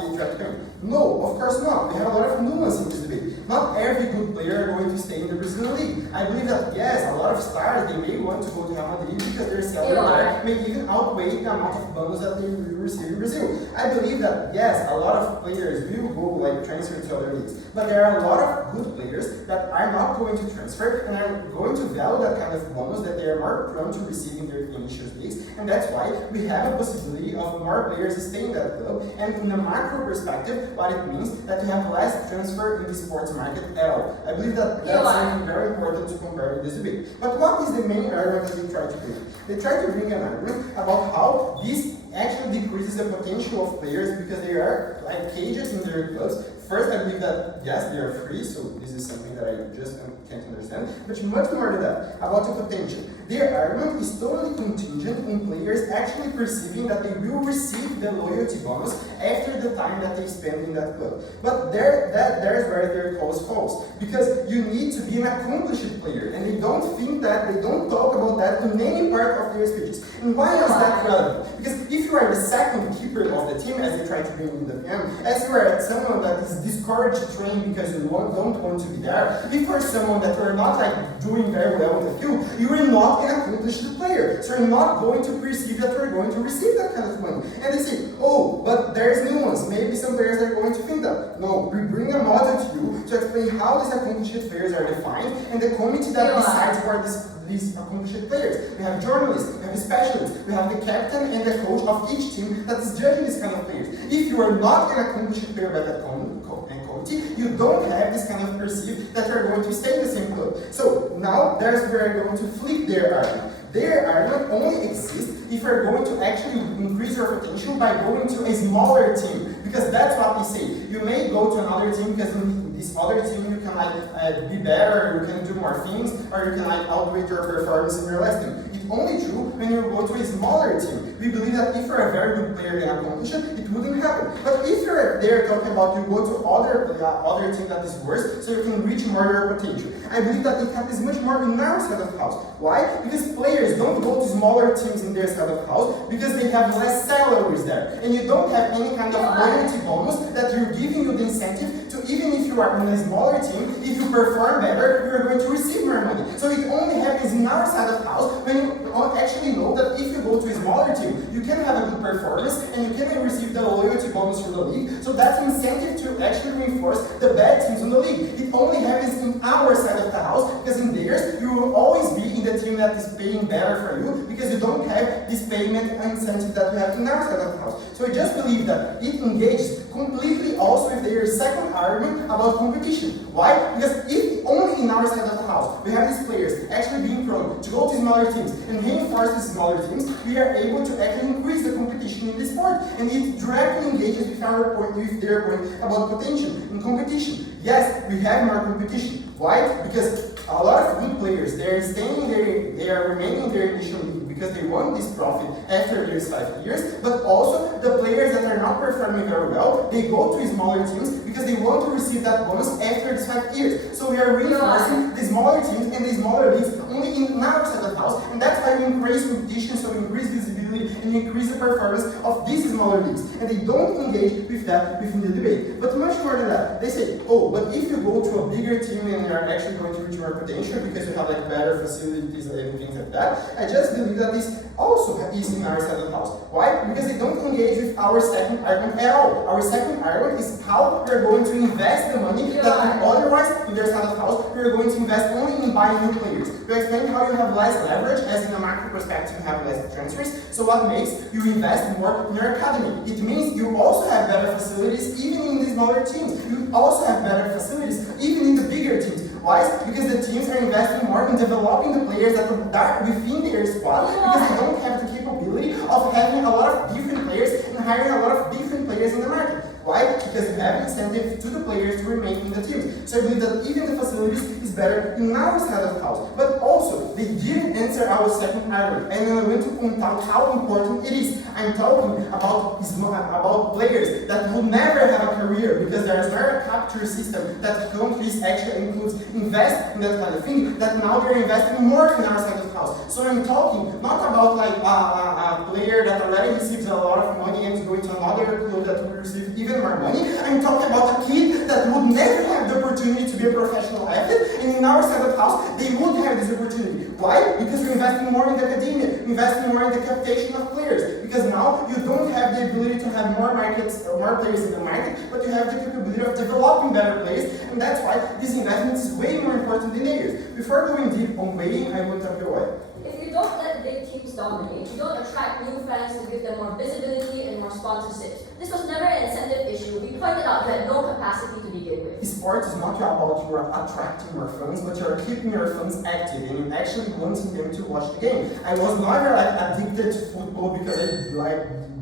they try to claim? No, of course not. We have a lot of nuance in this debate. Not every good player are going to stay in the Brazilian league. I believe that, yes, a lot of stars, they may want to go to Real Madrid because their salary there may even outweigh the amount of bonus that they will receive in Brazil. I believe that yes, a lot of players will go like transfer to other leagues, but there are a lot of good players that are not going to transfer and are going to value that kind of bonus that they are more prone to receiving their initial leagues, and that's why we have a possibility of more players staying in that club. And in a macro perspective, what it means that you have less transfer in the sports market at all. I believe that that's something very important to compare with this debate. But what is the main argument that they try to bring? They try to bring an argument about how this actually decreases the potential of players because they are like cages in their clubs. First, I believe that yes, they are free, so this is something that I just can't understand. But much more than that, about the potential. Their argument is totally contingent on players actually perceiving that they will receive the loyalty bonus after the time that they spend in that club. But there's where their cause falls, because you need to be an accomplished player, and they don't think that, they don't talk about that in any part of their speeches. And why is that relevant? Because if you are the second keeper of the team, as they try to bring in the PM, as you are someone that is discouraged to train because you don't want to be there, if you are someone that you are not like doing very well in the field, you are not an accomplished player. So you're not going to perceive that you're going to receive that kind of money. And they say, oh, but there's nuance. Maybe some players are going to think that. No, we bring a model to you to explain how these accomplished players are defined, and the committee that decides where these accomplished players. We have journalists, we have specialists, we have the captain and the coach of each team that is judging these kind of players. If you are not an accomplished player by that committee, you don't have this kind of perceive that you're going to stay in the same club. So now there's where you're going to flip their argument. Their argument only exists if you're going to actually increase your potential by going to a smaller team, because that's what they say. You may go to another team because in this other team you can like be better, you can do more things, or you can like outweigh your performance in your last team. It's only true when you go to a smaller team. We believe that if you're a very good player and accomplish it wouldn't happen. But if you're there talking about you go to other team that is worse, so you can reach more your potential, I believe that it happens much more in our side of the house. Why? Because players don't go to smaller teams in their side of the house because they have less salaries there, and you don't have any kind of loyalty bonus that you're giving you the incentive to, even if you are in a smaller team, if you perform better, you're going to receive more money. So it only happens in our side of the house when you actually know that if you go to a smaller team, you can have a good performance and you can receive the loyalty bonus from the league. So that's incentive to actually reinforce the bad teams in the league. It only happens in our side of the house, because in theirs, you will always be in the team that is paying better for you, because you don't have this payment incentive that we have in our side of the house. So I just believe that it engages completely also with their second argument about competition. Why? Because if only in our side of the house we have these players actually being prone to go to smaller teams and reinforce these smaller teams, we are able to actually increase the competition in the sport, and it directly engages with our point, with their point about potential in competition. Yes, we have more competition. Why? Because a lot of good players, they are staying there, they are remaining in their initial league because they want this profit after these 5 years, but also the players that are not performing very well, they go to smaller teams because they want to receive that bonus after these 5 years. So we are reinforcing the smaller teams and the smaller leagues only in our side of the house, and that's why we increase competition, so we increase visibility and increase the performance of these smaller leagues. And they don't engage with that within the debate. But much more than that, they say, oh, but if you go to a bigger team and you are actually going to reach your potential because you have like better facilities and things like that, I just believe that this also is in our side of the house. Why? Because they don't engage with our second argument at all. Our second argument is how we are going to invest the money that we otherwise in their side of the house we are going to invest only in buying new players. We explain how you have less leverage, as in a macro perspective you have less transfers. So what makes you invest more in your academy? It means you also have better facilities even in the smaller teams. You also have better facilities even in the bigger teams. Why? Because the teams are investing more in developing the players that are within their squad, because they don't have the capability of having a lot of different players and hiring a lot of different players in the market. Why? Because you have incentive to the players to remain in the teams. So I believe that even the facilities is better in our side of the house. But also, they didn't answer our second argument, and I want to point out how important it is. I'm talking about players that will never have a career because there is not a capture system that countries actually includes invest in that kind of thing, that now they're investing more in our side of the house. So I'm talking not about like a player that already receives a lot of money and is going to another club that will receive even more money. I'm talking about a kid that would never have the opportunity to be a professional athlete, and in our side of the house, they would have this opportunity. Why? Because we're investing more in the academia, investing more in the captation of players, because now you don't have the ability to have more players in the market, but you have the capability of developing better players, and that's why this investment is way more important than others. Before going deep on weighing, I will tell you why. If you don't let big teams dominate, you don't attract new fans to give them more visibility and more sponsorships. This was never an incentive issue. We pointed out you had no capacity to begin with. Sport is not about you are attracting your fans, but you are keeping your fans active and you actually wanting them to watch the game. I was never addicted to football because I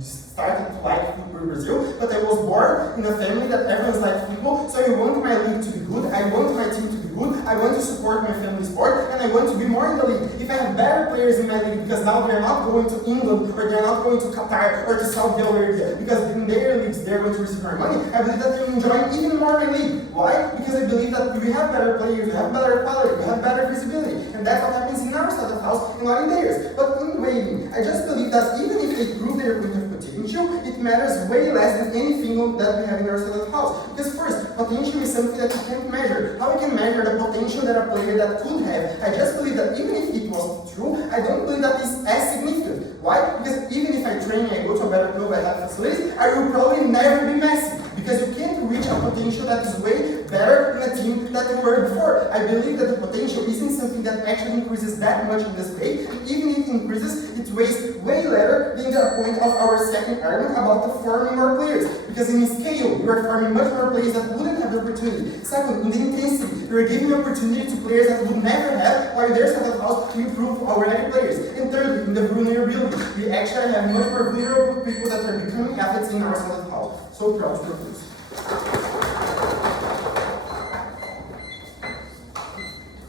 started to like football in Brazil, but I was born in a family that everyone's like football, so I want my league to be good, I want my team to be good, I want to support my family sport, and I want to be more in the league. If I have better players in my league, because now they're not going to England, or they're not going to Qatar, or to Saudi Arabia, because in their leagues they're going to receive more money, I believe that I'm enjoying even more my league. Why? Because I believe that we have better players, we have better quality, we have better visibility, and that's what happens in our side of the house and not in theirs. But in waiting, I just believe that even if they prove their point of potential, it matters way less than anything that we have in our side of the house. Because first, potential is something that you can't measure. How we can measure the potential that a player that could have? I just believe that even if it was true, I don't believe that it's as significant. Why? Because even if I train and I go to a better club, I have facilities, I will probably never be Messi. Because you can't reach a potential that is way better than a team that you were before. I believe that the potential isn't something that actually increases that much in this way. And even if it increases, it weighs way later than the point of our second argument about the forming more players. Because in scale, you are forming much more players that wouldn't have the opportunity. Second, in the intensity, you are giving opportunity to players that would never have, while their side of the house to improve already players. And thirdly, in the vulnerability, we actually have much more vulnerable people that are becoming athletes in our side of the house. So proud to produce.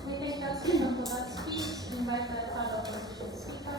We thank our speaker for that speech. Invite the third opposition speaker.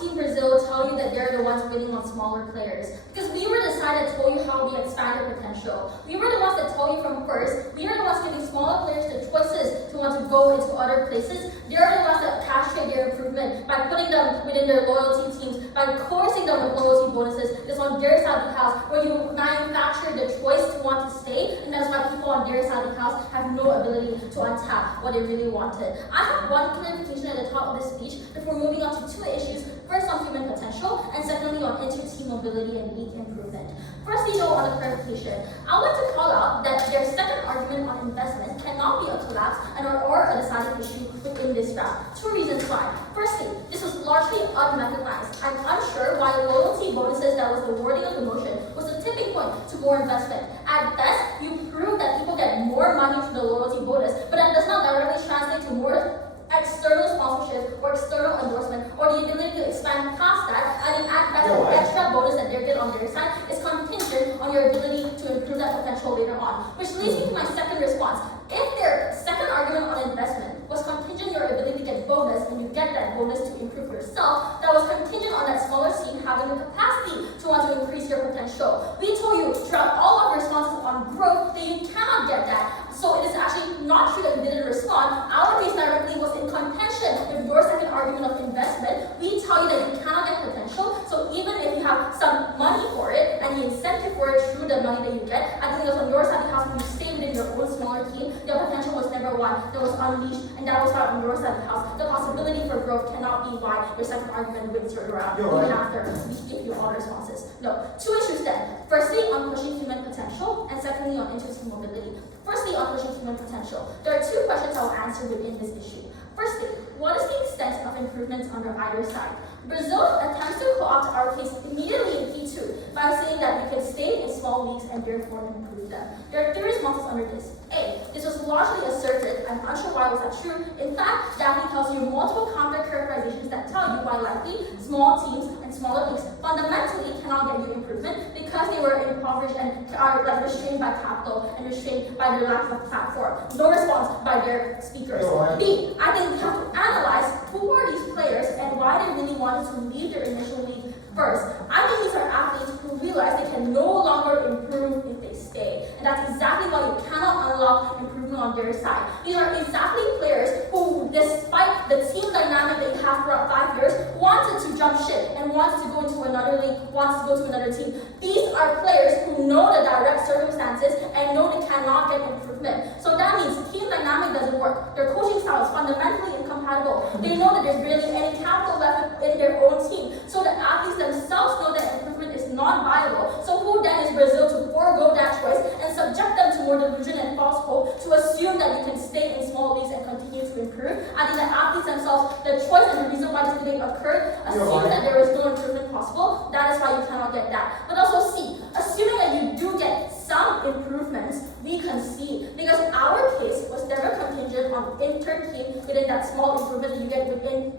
Team Brazil tell you that they're the ones winning on smaller players. Because we were the side that told you how we expand your potential. We were the ones that told you from first. We are the ones giving smaller players the choices to want to go into other places. They're the ones that castrate their improvement by putting them within their loyalty teams, by coercing them with loyalty bonuses. It's on their side of the house where you manufacture the choice to want to stay, and that's why people on their side of the house have no ability to untap what they really wanted. I have one clarification at the top of this speech before moving on to two issues. First on human potential, and secondly on inter-team mobility and league improvement. Firstly though, on the clarification, I would like to call out that their second argument on investment cannot be a collapse or a decided issue within this round. Two reasons why. Firstly, this was largely unmechanized. I'm unsure why loyalty bonuses that was the wording of the motion was the tipping point to more investment. At best, you prove that people get more money through the loyalty bonus, but that does not directly translate to more external sponsorship or external endorsement or the ability to expand past that, and then add back the extra bonus that they're getting on their side is contingent on your ability to improve that potential later on. Which leads me to my second response. If their second argument on investment was contingent on your ability to get bonus and you get that bonus to improve yourself, that was contingent on that smaller team having the capacity to want to increase your potential. We told you throughout all of your responses on growth that you cannot get that. So it is actually not true that you didn't respond. Our case directly was in contention with your second argument of investment. We tell you that you cannot get potential, so even if you have some money for it and the incentive for it through the money that you get, I think it was on your side of the house when you stay within your own smaller team, the potential was never won, that was unleashed, and that was why on your side of the house, the possibility for growth cannot be why your second argument wins your round, even after we give you all the responses. No. Two issues then. Firstly, on pushing human potential, and secondly, on inter-team mobility. Firstly, on pushing human potential. There are two questions I will answer within this issue. Firstly, what is the extent of improvements under either side? Brazil attempts to co-opt our case immediately in P2 by saying that we can stay in small leagues and therefore improve them. There are three responses under this. A, this was largely asserted. I'm unsure why was that true. In fact, Daphne tells you multiple counter characterizations that tell you why likely small teams and smaller leagues fundamentally cannot get you improvement because they were impoverished and are restrained by capital and restrained by their lack of platform. No response. by their speakers. Right. B, I think we have to analyze who are these players and why they really wanted to leave their initial league first. I think these are athletes who realize they can no longer improve if they stay. And that's exactly why you cannot unlock improvement on their side. These are exactly players who, despite the team dynamic they have throughout 5 years, wanted to jump ship and wanted to go into another league, wanted to go to another team. These are players who know the direct circumstances and know they cannot get improvement. So that means team dynamic doesn't work. Their coaching style is fundamentally incompatible. They know that there's barely any capital left in their own team. So the athletes themselves know that improvement is not viable. So who then is Brazil to forego that choice and subject them to more delusion and false hope to assume that you can stay in small leagues and continue to improve? I think the athletes themselves, the choice and the reason why this debate occurred, assume that there is no improvement possible. That is why you cannot get that. But also C, assuming that you do get some improvements, we concede. Because our case was never contingent on inter-team within that small improvement that you get within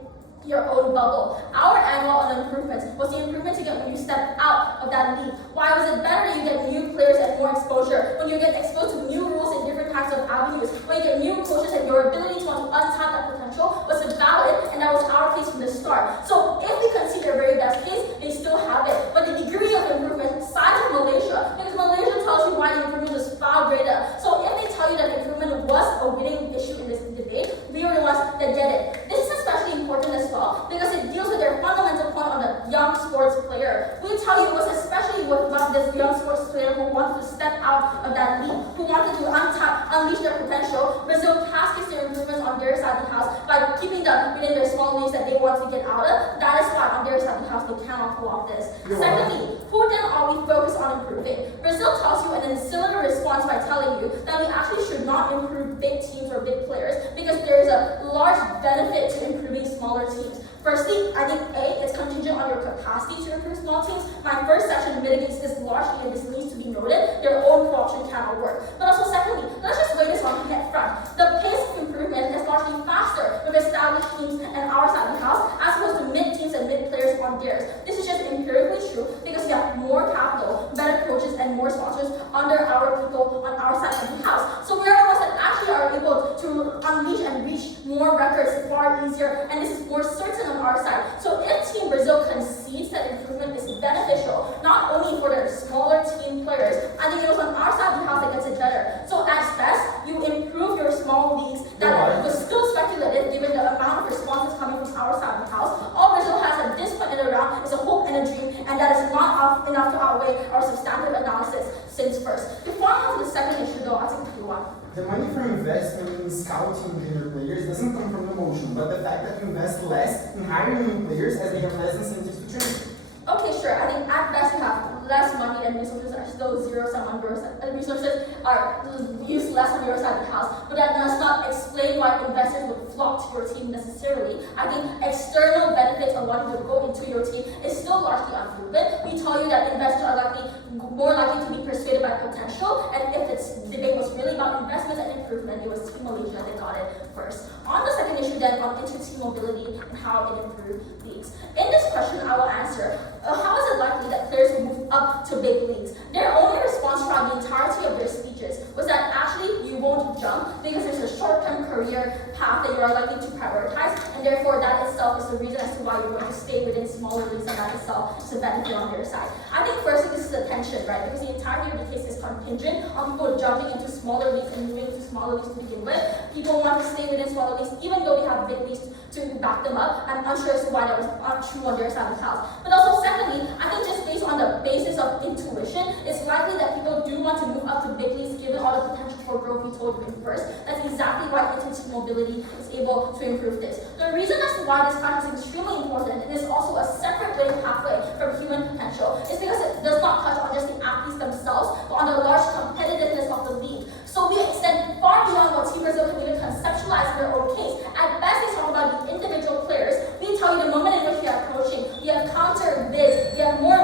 your own bubble. Our annual improvements was the improvement you get when you step out of that league. Why was it better that you get new players and more exposure? When you get exposed to new rules and different types of avenues, when you get new coaches and your ability to want to untap that potential was valid, and that was our case from the start. So if we concede their very best case, they still have it. But the degree of improvement, aside from Malaysia, because Malaysia tells you why the improvement is far greater. So if they tell you that improvement was a winning issue in this debate, we are the ones that get it. This is especially important as well because it deals with their fundamental point on the young sports player. We tell you it was especially about this young sports player who wanted to step out of that league, who wanted to unleash their potential. Brazil caskets their improvements on their side of the house by keeping them within their small leagues that they want to get out of. That is why on their side of the house they cannot pull off this. Secondly, who then are we focused on improving? Brazil tells you an ancillary response by telling you that we actually should not improve big teams or big players because there is a large benefit to improving smaller teams. Firstly, I think A, it's contingent on your capacity to improve small teams. My first section mitigates this largely, and this needs to be noted. Their own co-option cannot work. But also secondly, let's just lay this on the head front. The pace of improvement is largely faster with established teams and our side of the house, as opposed to mid-teams and mid-players on theirs. This is just empirically true because we have more capital, better coaches, and more sponsors under our people on our side of the house. So we are the ones that actually are able to unleash and reach more records far easier, and this is more certain on our side. So if Team Brazil concedes that improvement is beneficial, not only for their smaller team players, I think it was on our side of the house that gets it better. So at best, you improve your small leagues that was still speculative given the amount of responses coming from our side of the house. All Brazil has at this point in the round is a hope and a dream, and that is not enough to outweigh our substantive analysis since first. Before I move to the second issue though, I'll take you one. The money for investment in scouting junior players doesn't come from emotion, but the fact that you invest less in hiring new players as they have less incentives to train. Okay, sure. I think at best you have less money and resources are still zero-sum on your side. Resources are used less on your side of the house, but that does not explain why investors would flock to your team necessarily. I think external benefits of wanting to go into your team is still largely unproven. We tell you that investors are more likely to be persuaded by potential, and if this debate was really about investments and improvement, it was Team Malaysia that got it first. On the second issue then, on inter-team mobility and how it improved leagues. In this question, I will answer, how is it likely that players will move up to big leagues? Their only response throughout the entirety of their speeches was that actually you won't jump because there's a short-term career path that you are likely to prioritize, and therefore that itself is the reason as to why you're going to stay within smaller leagues, and that itself is a benefit on their side. I think firstly this is a tension, right? Because the entirety of the case is contingent on people jumping into smaller leagues and moving to smaller leagues to begin with. People want to stay within smaller leagues even though they have big leagues to back them up. I'm unsure as to why that was untrue on their side of the house. But also secondly, I think just based on the basis of intuition, it's likely that people do want to move up to big leagues given all the potential for growth we told you in first. That's exactly why inter-team mobility is able to improve this. The reason as to why this fact is extremely important, it is also a separate way pathway from human potential. It's because it does not touch on just the athletes themselves, but on the large competitiveness of the league. So we extend far beyond what Team Brazil can even conceptualize in their own case. At best, they talk about the individual players. We tell you the moment in which we are approaching, we have counter-bids, we have more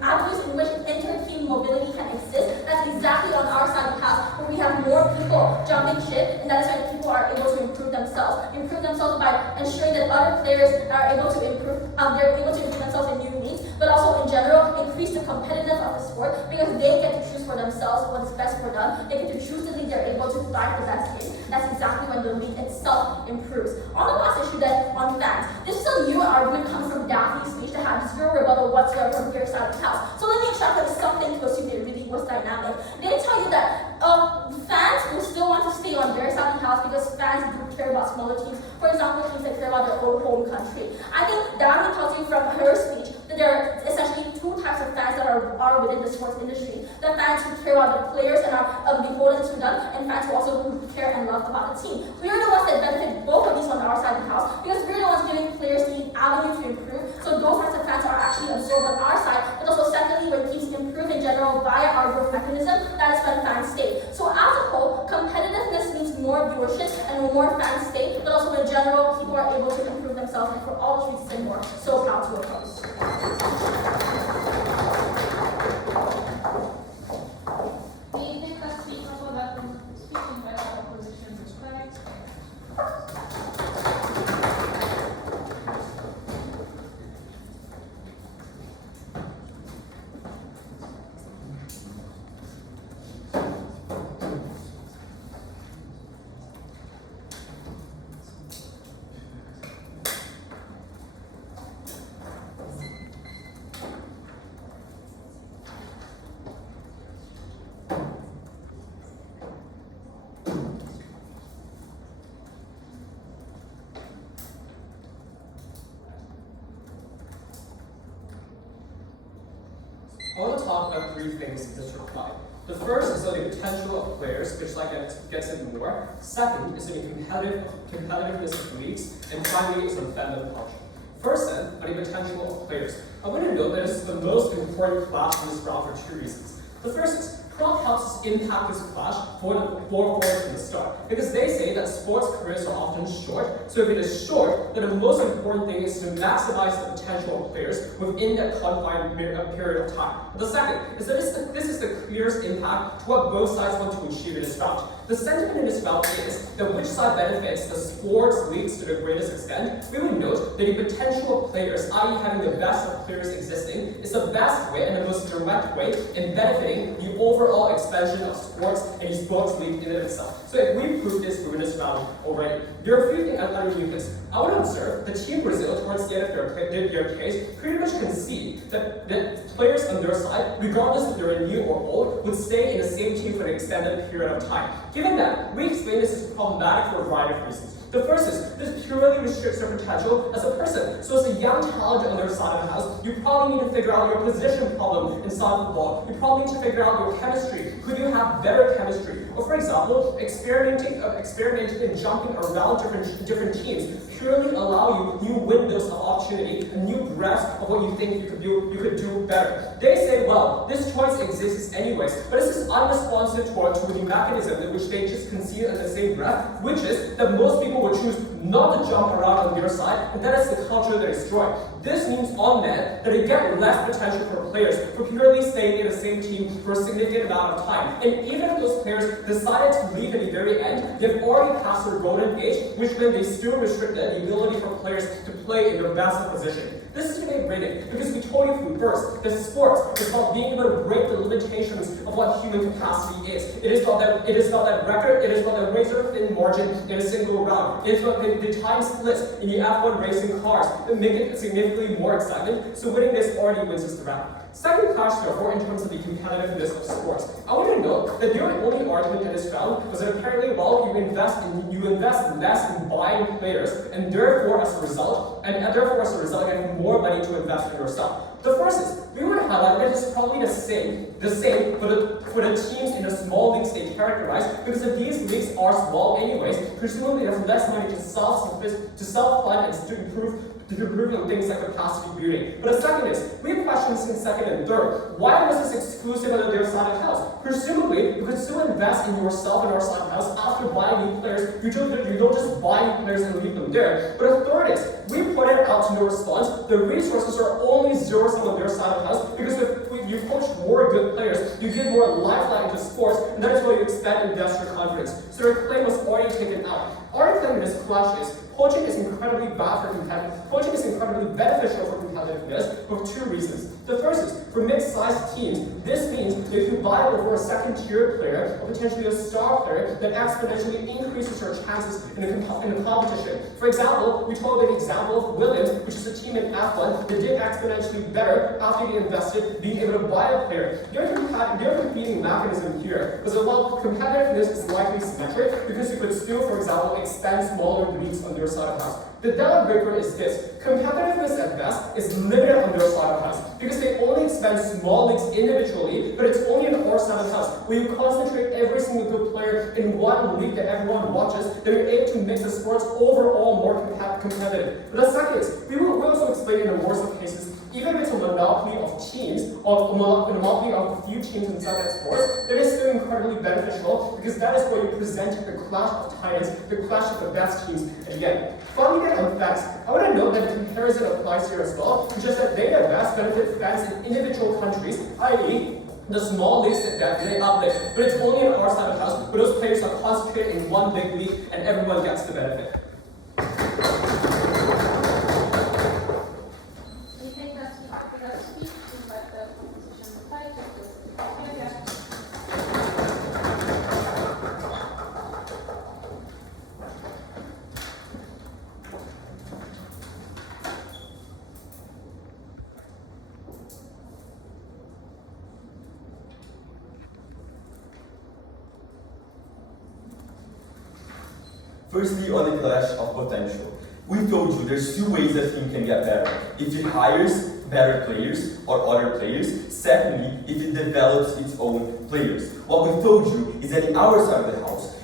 avenues in which inter-team mobility can exist. That's exactly on our side of the house, where we have more people jumping ship, and that is why people are able to improve themselves by ensuring that other players are able to improve, they're able to improve themselves in new leagues, but also in general, increase the competitiveness of the sport, because they get to choose for themselves what is best for them. They get to choose the league they're able to thrive the best in. That's improves. On the last issue then, on fans, this is a new argument coming from Daphne's speech that had zero rebuttal whatsoever from their side of the house. So let me extrapolate something to assume it really was dynamic. They tell you that fans will still want to stay on their side of the house because fans do care about smaller teams. For example, teams that care about their own home country. I think Daphne tells you from her speech that there are essentially two types of fans that are within the sports industry. The fans who care about the players and are beholden to them, and fans who also care and love about the team. We are the ones that benefit both of these on our side of the house because we're the ones giving players the avenue to improve. So those types of fans are actually absorbed on our side. But also secondly, when teams improve in general via our growth mechanism, that is when fans stay. So as a whole, competitiveness means more viewership and more fans stay, but also in general, people are able to improve themselves, and for all those reasons and more, so proud to oppose. David Castillo for that speaking by the opposition respect. I want to talk about three things in this reply. The first is on the potential of players, which gets into more. Second is on the competitiveness of leagues. And finally is on fandom culture. First then, on the potential of players. I want to note that this is the most important clash in this round for two reasons. The first is, Kroc helps us impact this clash forward from the start. Because they say that sports careers are often short, so if it is short, then the most important thing is to maximize the potential of players within that confined period of time. But the second is that this is the clearest impact to what both sides want to achieve in this round. The sentiment in this round is that which side benefits the sports leagues to the greatest extent. We would note that the potential of players, i.e. having the best of players existing, is the best way and the most direct way in benefiting the overall expansion of sports and the sports league in itself. So if we prove this through this round already, there are a few things I want to this. I want to observe that Team Brazil, towards the end of their case, pretty much concede that players on their side, regardless if they're new or old, would stay in the same team for an extended period of time. Given that, we explain this is problematic for a variety of reasons. The first is, this purely restricts your potential as a person. So as a young talent on their side of the house, you probably need to figure out your position problem inside football. You probably need to figure out your chemistry. Could you have better chemistry? Or for example, experimenting and jumping around different teams purely allow you new windows of opportunity, a new grasp of what you think you could do better. They say, well, this choice exists anyways, but this is unresponsive to the mechanism in which they just concede in the same breath, which is that most people would choose not to jump around on their side, and that is the culture they destroy. This means on net that they get less potential for players for purely staying in the same team for a significant amount of time. And even if those players decided to leave at the very end, they've already passed their golden age, which meant they still restricted the ability for players to play in their best position. This is debate breaking because we told you from first that sports is about being able to break the limitations of what human capacity is. It is about that record, it is about that razor thin margin in a single round. It is about the time splits in the F1 racing cars that make it significantly more exciting. So winning this already wins us the round. Second clash, therefore, in terms of the competitiveness of sports. I want to note that your only argument in this round was that apparently, well, you invest less in buying players, and therefore, as a result, you have more money to invest in yourself. The first is, we would highlight that it's probably the same for the teams in the small leagues they characterize, because if these leagues are small anyways, presumably there's less money to self-fund and to improve on things like capacity building. But the second is, we have questions in second and third. Why was this exclusive on their side of the house? Presumably, you could still invest in yourself and our side of the house after buying new players. You don't just buy new players and leave them there. But the third is, we pointed out to no response, the resources are only zero-sum on their side of the house, because if you coach more good players, you get more lifeline into sports, and that is why you expand investor confidence. So their claim was already taken out. Our claim in this clash is, coaching is incredibly bad for competitive. Coaching is incredibly beneficial for competitive. competitiveness for two reasons. The first is, for mixed-sized teams, this means that if you buy over a second-tier player, or potentially a star player, that exponentially increases your chances in a competition. For example, we told an example of Williams, which is a team in F1 that did exponentially better after they invested being able to buy a player. Their competing mechanism here was that while competitiveness is likely symmetric, because you could still, for example, expand smaller leagues on their side of the house. The delicate breaker is this: competitiveness at best is limited on their side of the house because they only expand small leagues individually, but it's only in our side of the house where you concentrate every single good player in one league that everyone watches, that you're able to make the sports overall more competitive. But the second is, we will also explain in the worst of cases, even if it's a monopoly of teams, or a monopoly of a few teams inside that sport, that is still incredibly beneficial because that is where you present the clash of titans, the clash of the best teams at the end. Finally, on facts, I want to note that the comparison applies here as well, which is that they at best benefit fans in individual countries, i.e., the small leagues that they uplift, but it's only on our side of the house where those players are concentrated in one big league and everyone gets the benefit. We think that's after that speech, we let the opposition reply to this. Firstly, on the clash of potential. We told you there's two ways a team can get better. If it hires better players or other players. Secondly, if it develops its own players. What we told you is that in our side of the house,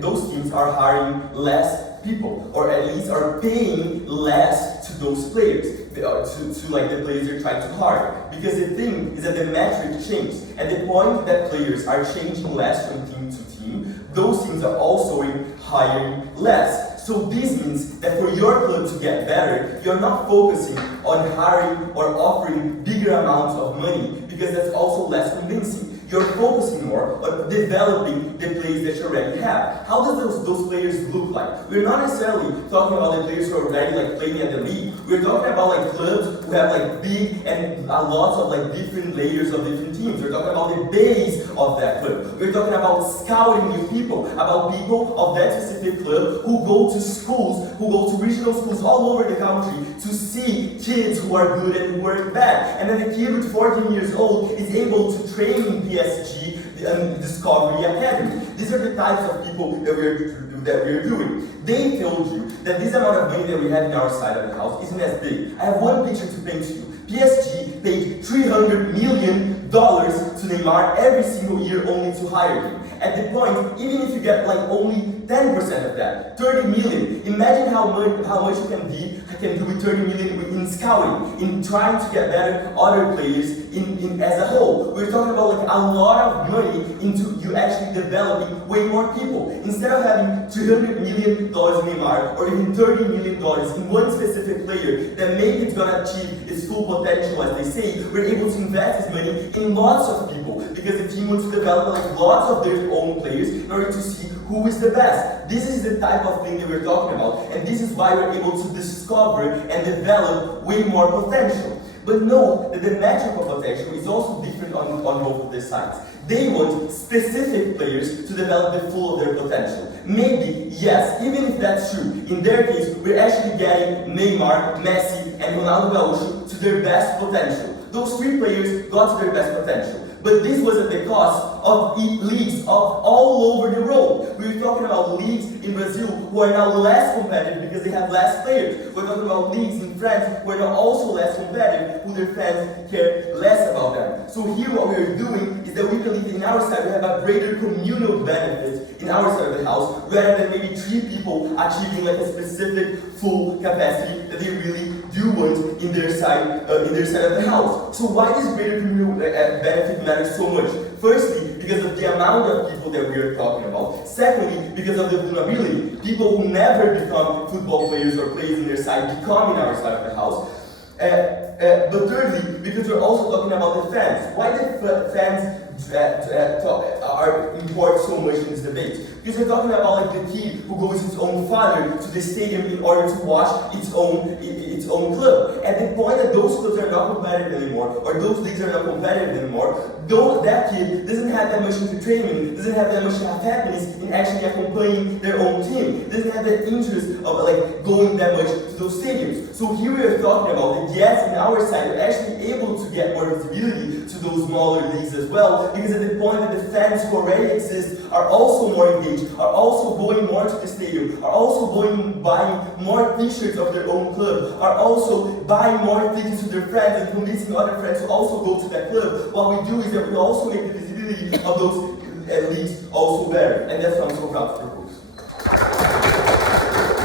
those teams are hiring less people, or at least are paying less to those players, to like the players they're trying to hire. Because the thing is that the metric changed. At the point that players are changing less from team to team, those teams are also hiring less. So this means that for your club to get better, you're not focusing on hiring or offering bigger amounts of money, because that's also less convincing. You're focusing more on developing the players that you already have. How does those players look like? We're not necessarily talking about the players who are already playing at the league. We're talking about clubs who have big and lots of different layers of different teams. We're talking about the base of that club. We're talking about scouting new people, about people of that specific club who go to schools, who go to regional schools all over the country to see kids who are good and who are bad. And then a kid with 14 years old is able to train in PSG and Discovery Academy. These are the types of people that we're doing. They told you that this amount of money that we have in our side of the house isn't as big. I have one picture to paint to you. PSG paid $300 million to Neymar every single year only to hire him. At the point, even if you get only 10% of that, 30 million, imagine how much you can do with 30 million in scouting, in trying to get better other players as a whole. We're talking about a lot of money into you actually developing way more people. Instead of having $300 million in Neymar, or even $30 million in one specific player that maybe it's gonna achieve its full potential, as they say, we're able to invest this money in lots of people, because the team wants to develop lots of their own players in order to see who is the best. This is the type of thing that we're talking about, and this is why we're able to discover and develop way more potential. But know that the metric of potential is also different on both of their sides. They want specific players to develop the full of their potential. Maybe, yes, even if that's true, in their case, we're actually getting Neymar, Messi, and Ronaldo Gaúcho to their best potential. Those three players got to their best potential. But this was at the cost of leagues all over the world. We're talking about leagues in Brazil who are now less competitive because they have less players. We're talking about leagues in France who are now also less competitive, who their fans care less about them. So here what we're doing is that we believe in our side we have a greater communal benefit in our side of the house, rather than maybe 3 people achieving a specific full capacity that they really do want in their side of the house. So why does greater communal benefit matter so much? Firstly, because of the amount of people that we are talking about. Secondly, because of the vulnerability. People who never become football players or players in their side become in our side of the house. But thirdly, because we're also talking about the fans. Why the fans import so much in this debate. Because we're talking about like the kid who goes with his own father to the stadium in order to watch its own club. At the point that those clubs are not competitive anymore, or those leagues are not competitive anymore, though that kid doesn't have that much entertainment, doesn't have that much happiness in actually accompanying their own team, doesn't have that interest of like going that much to those stadiums. So here we are talking about that yes, in our side, we're actually able to get more visibility to those smaller leagues as well, because at the point that the fans who already exist are also more engaged, are also going more to the stadium, are also buying more t-shirts of their own club, are also buying more tickets to their friends and convincing other friends to also go to that club. What we do is that we also make the visibility of those leagues also better, and that's what I'm so proud to propose.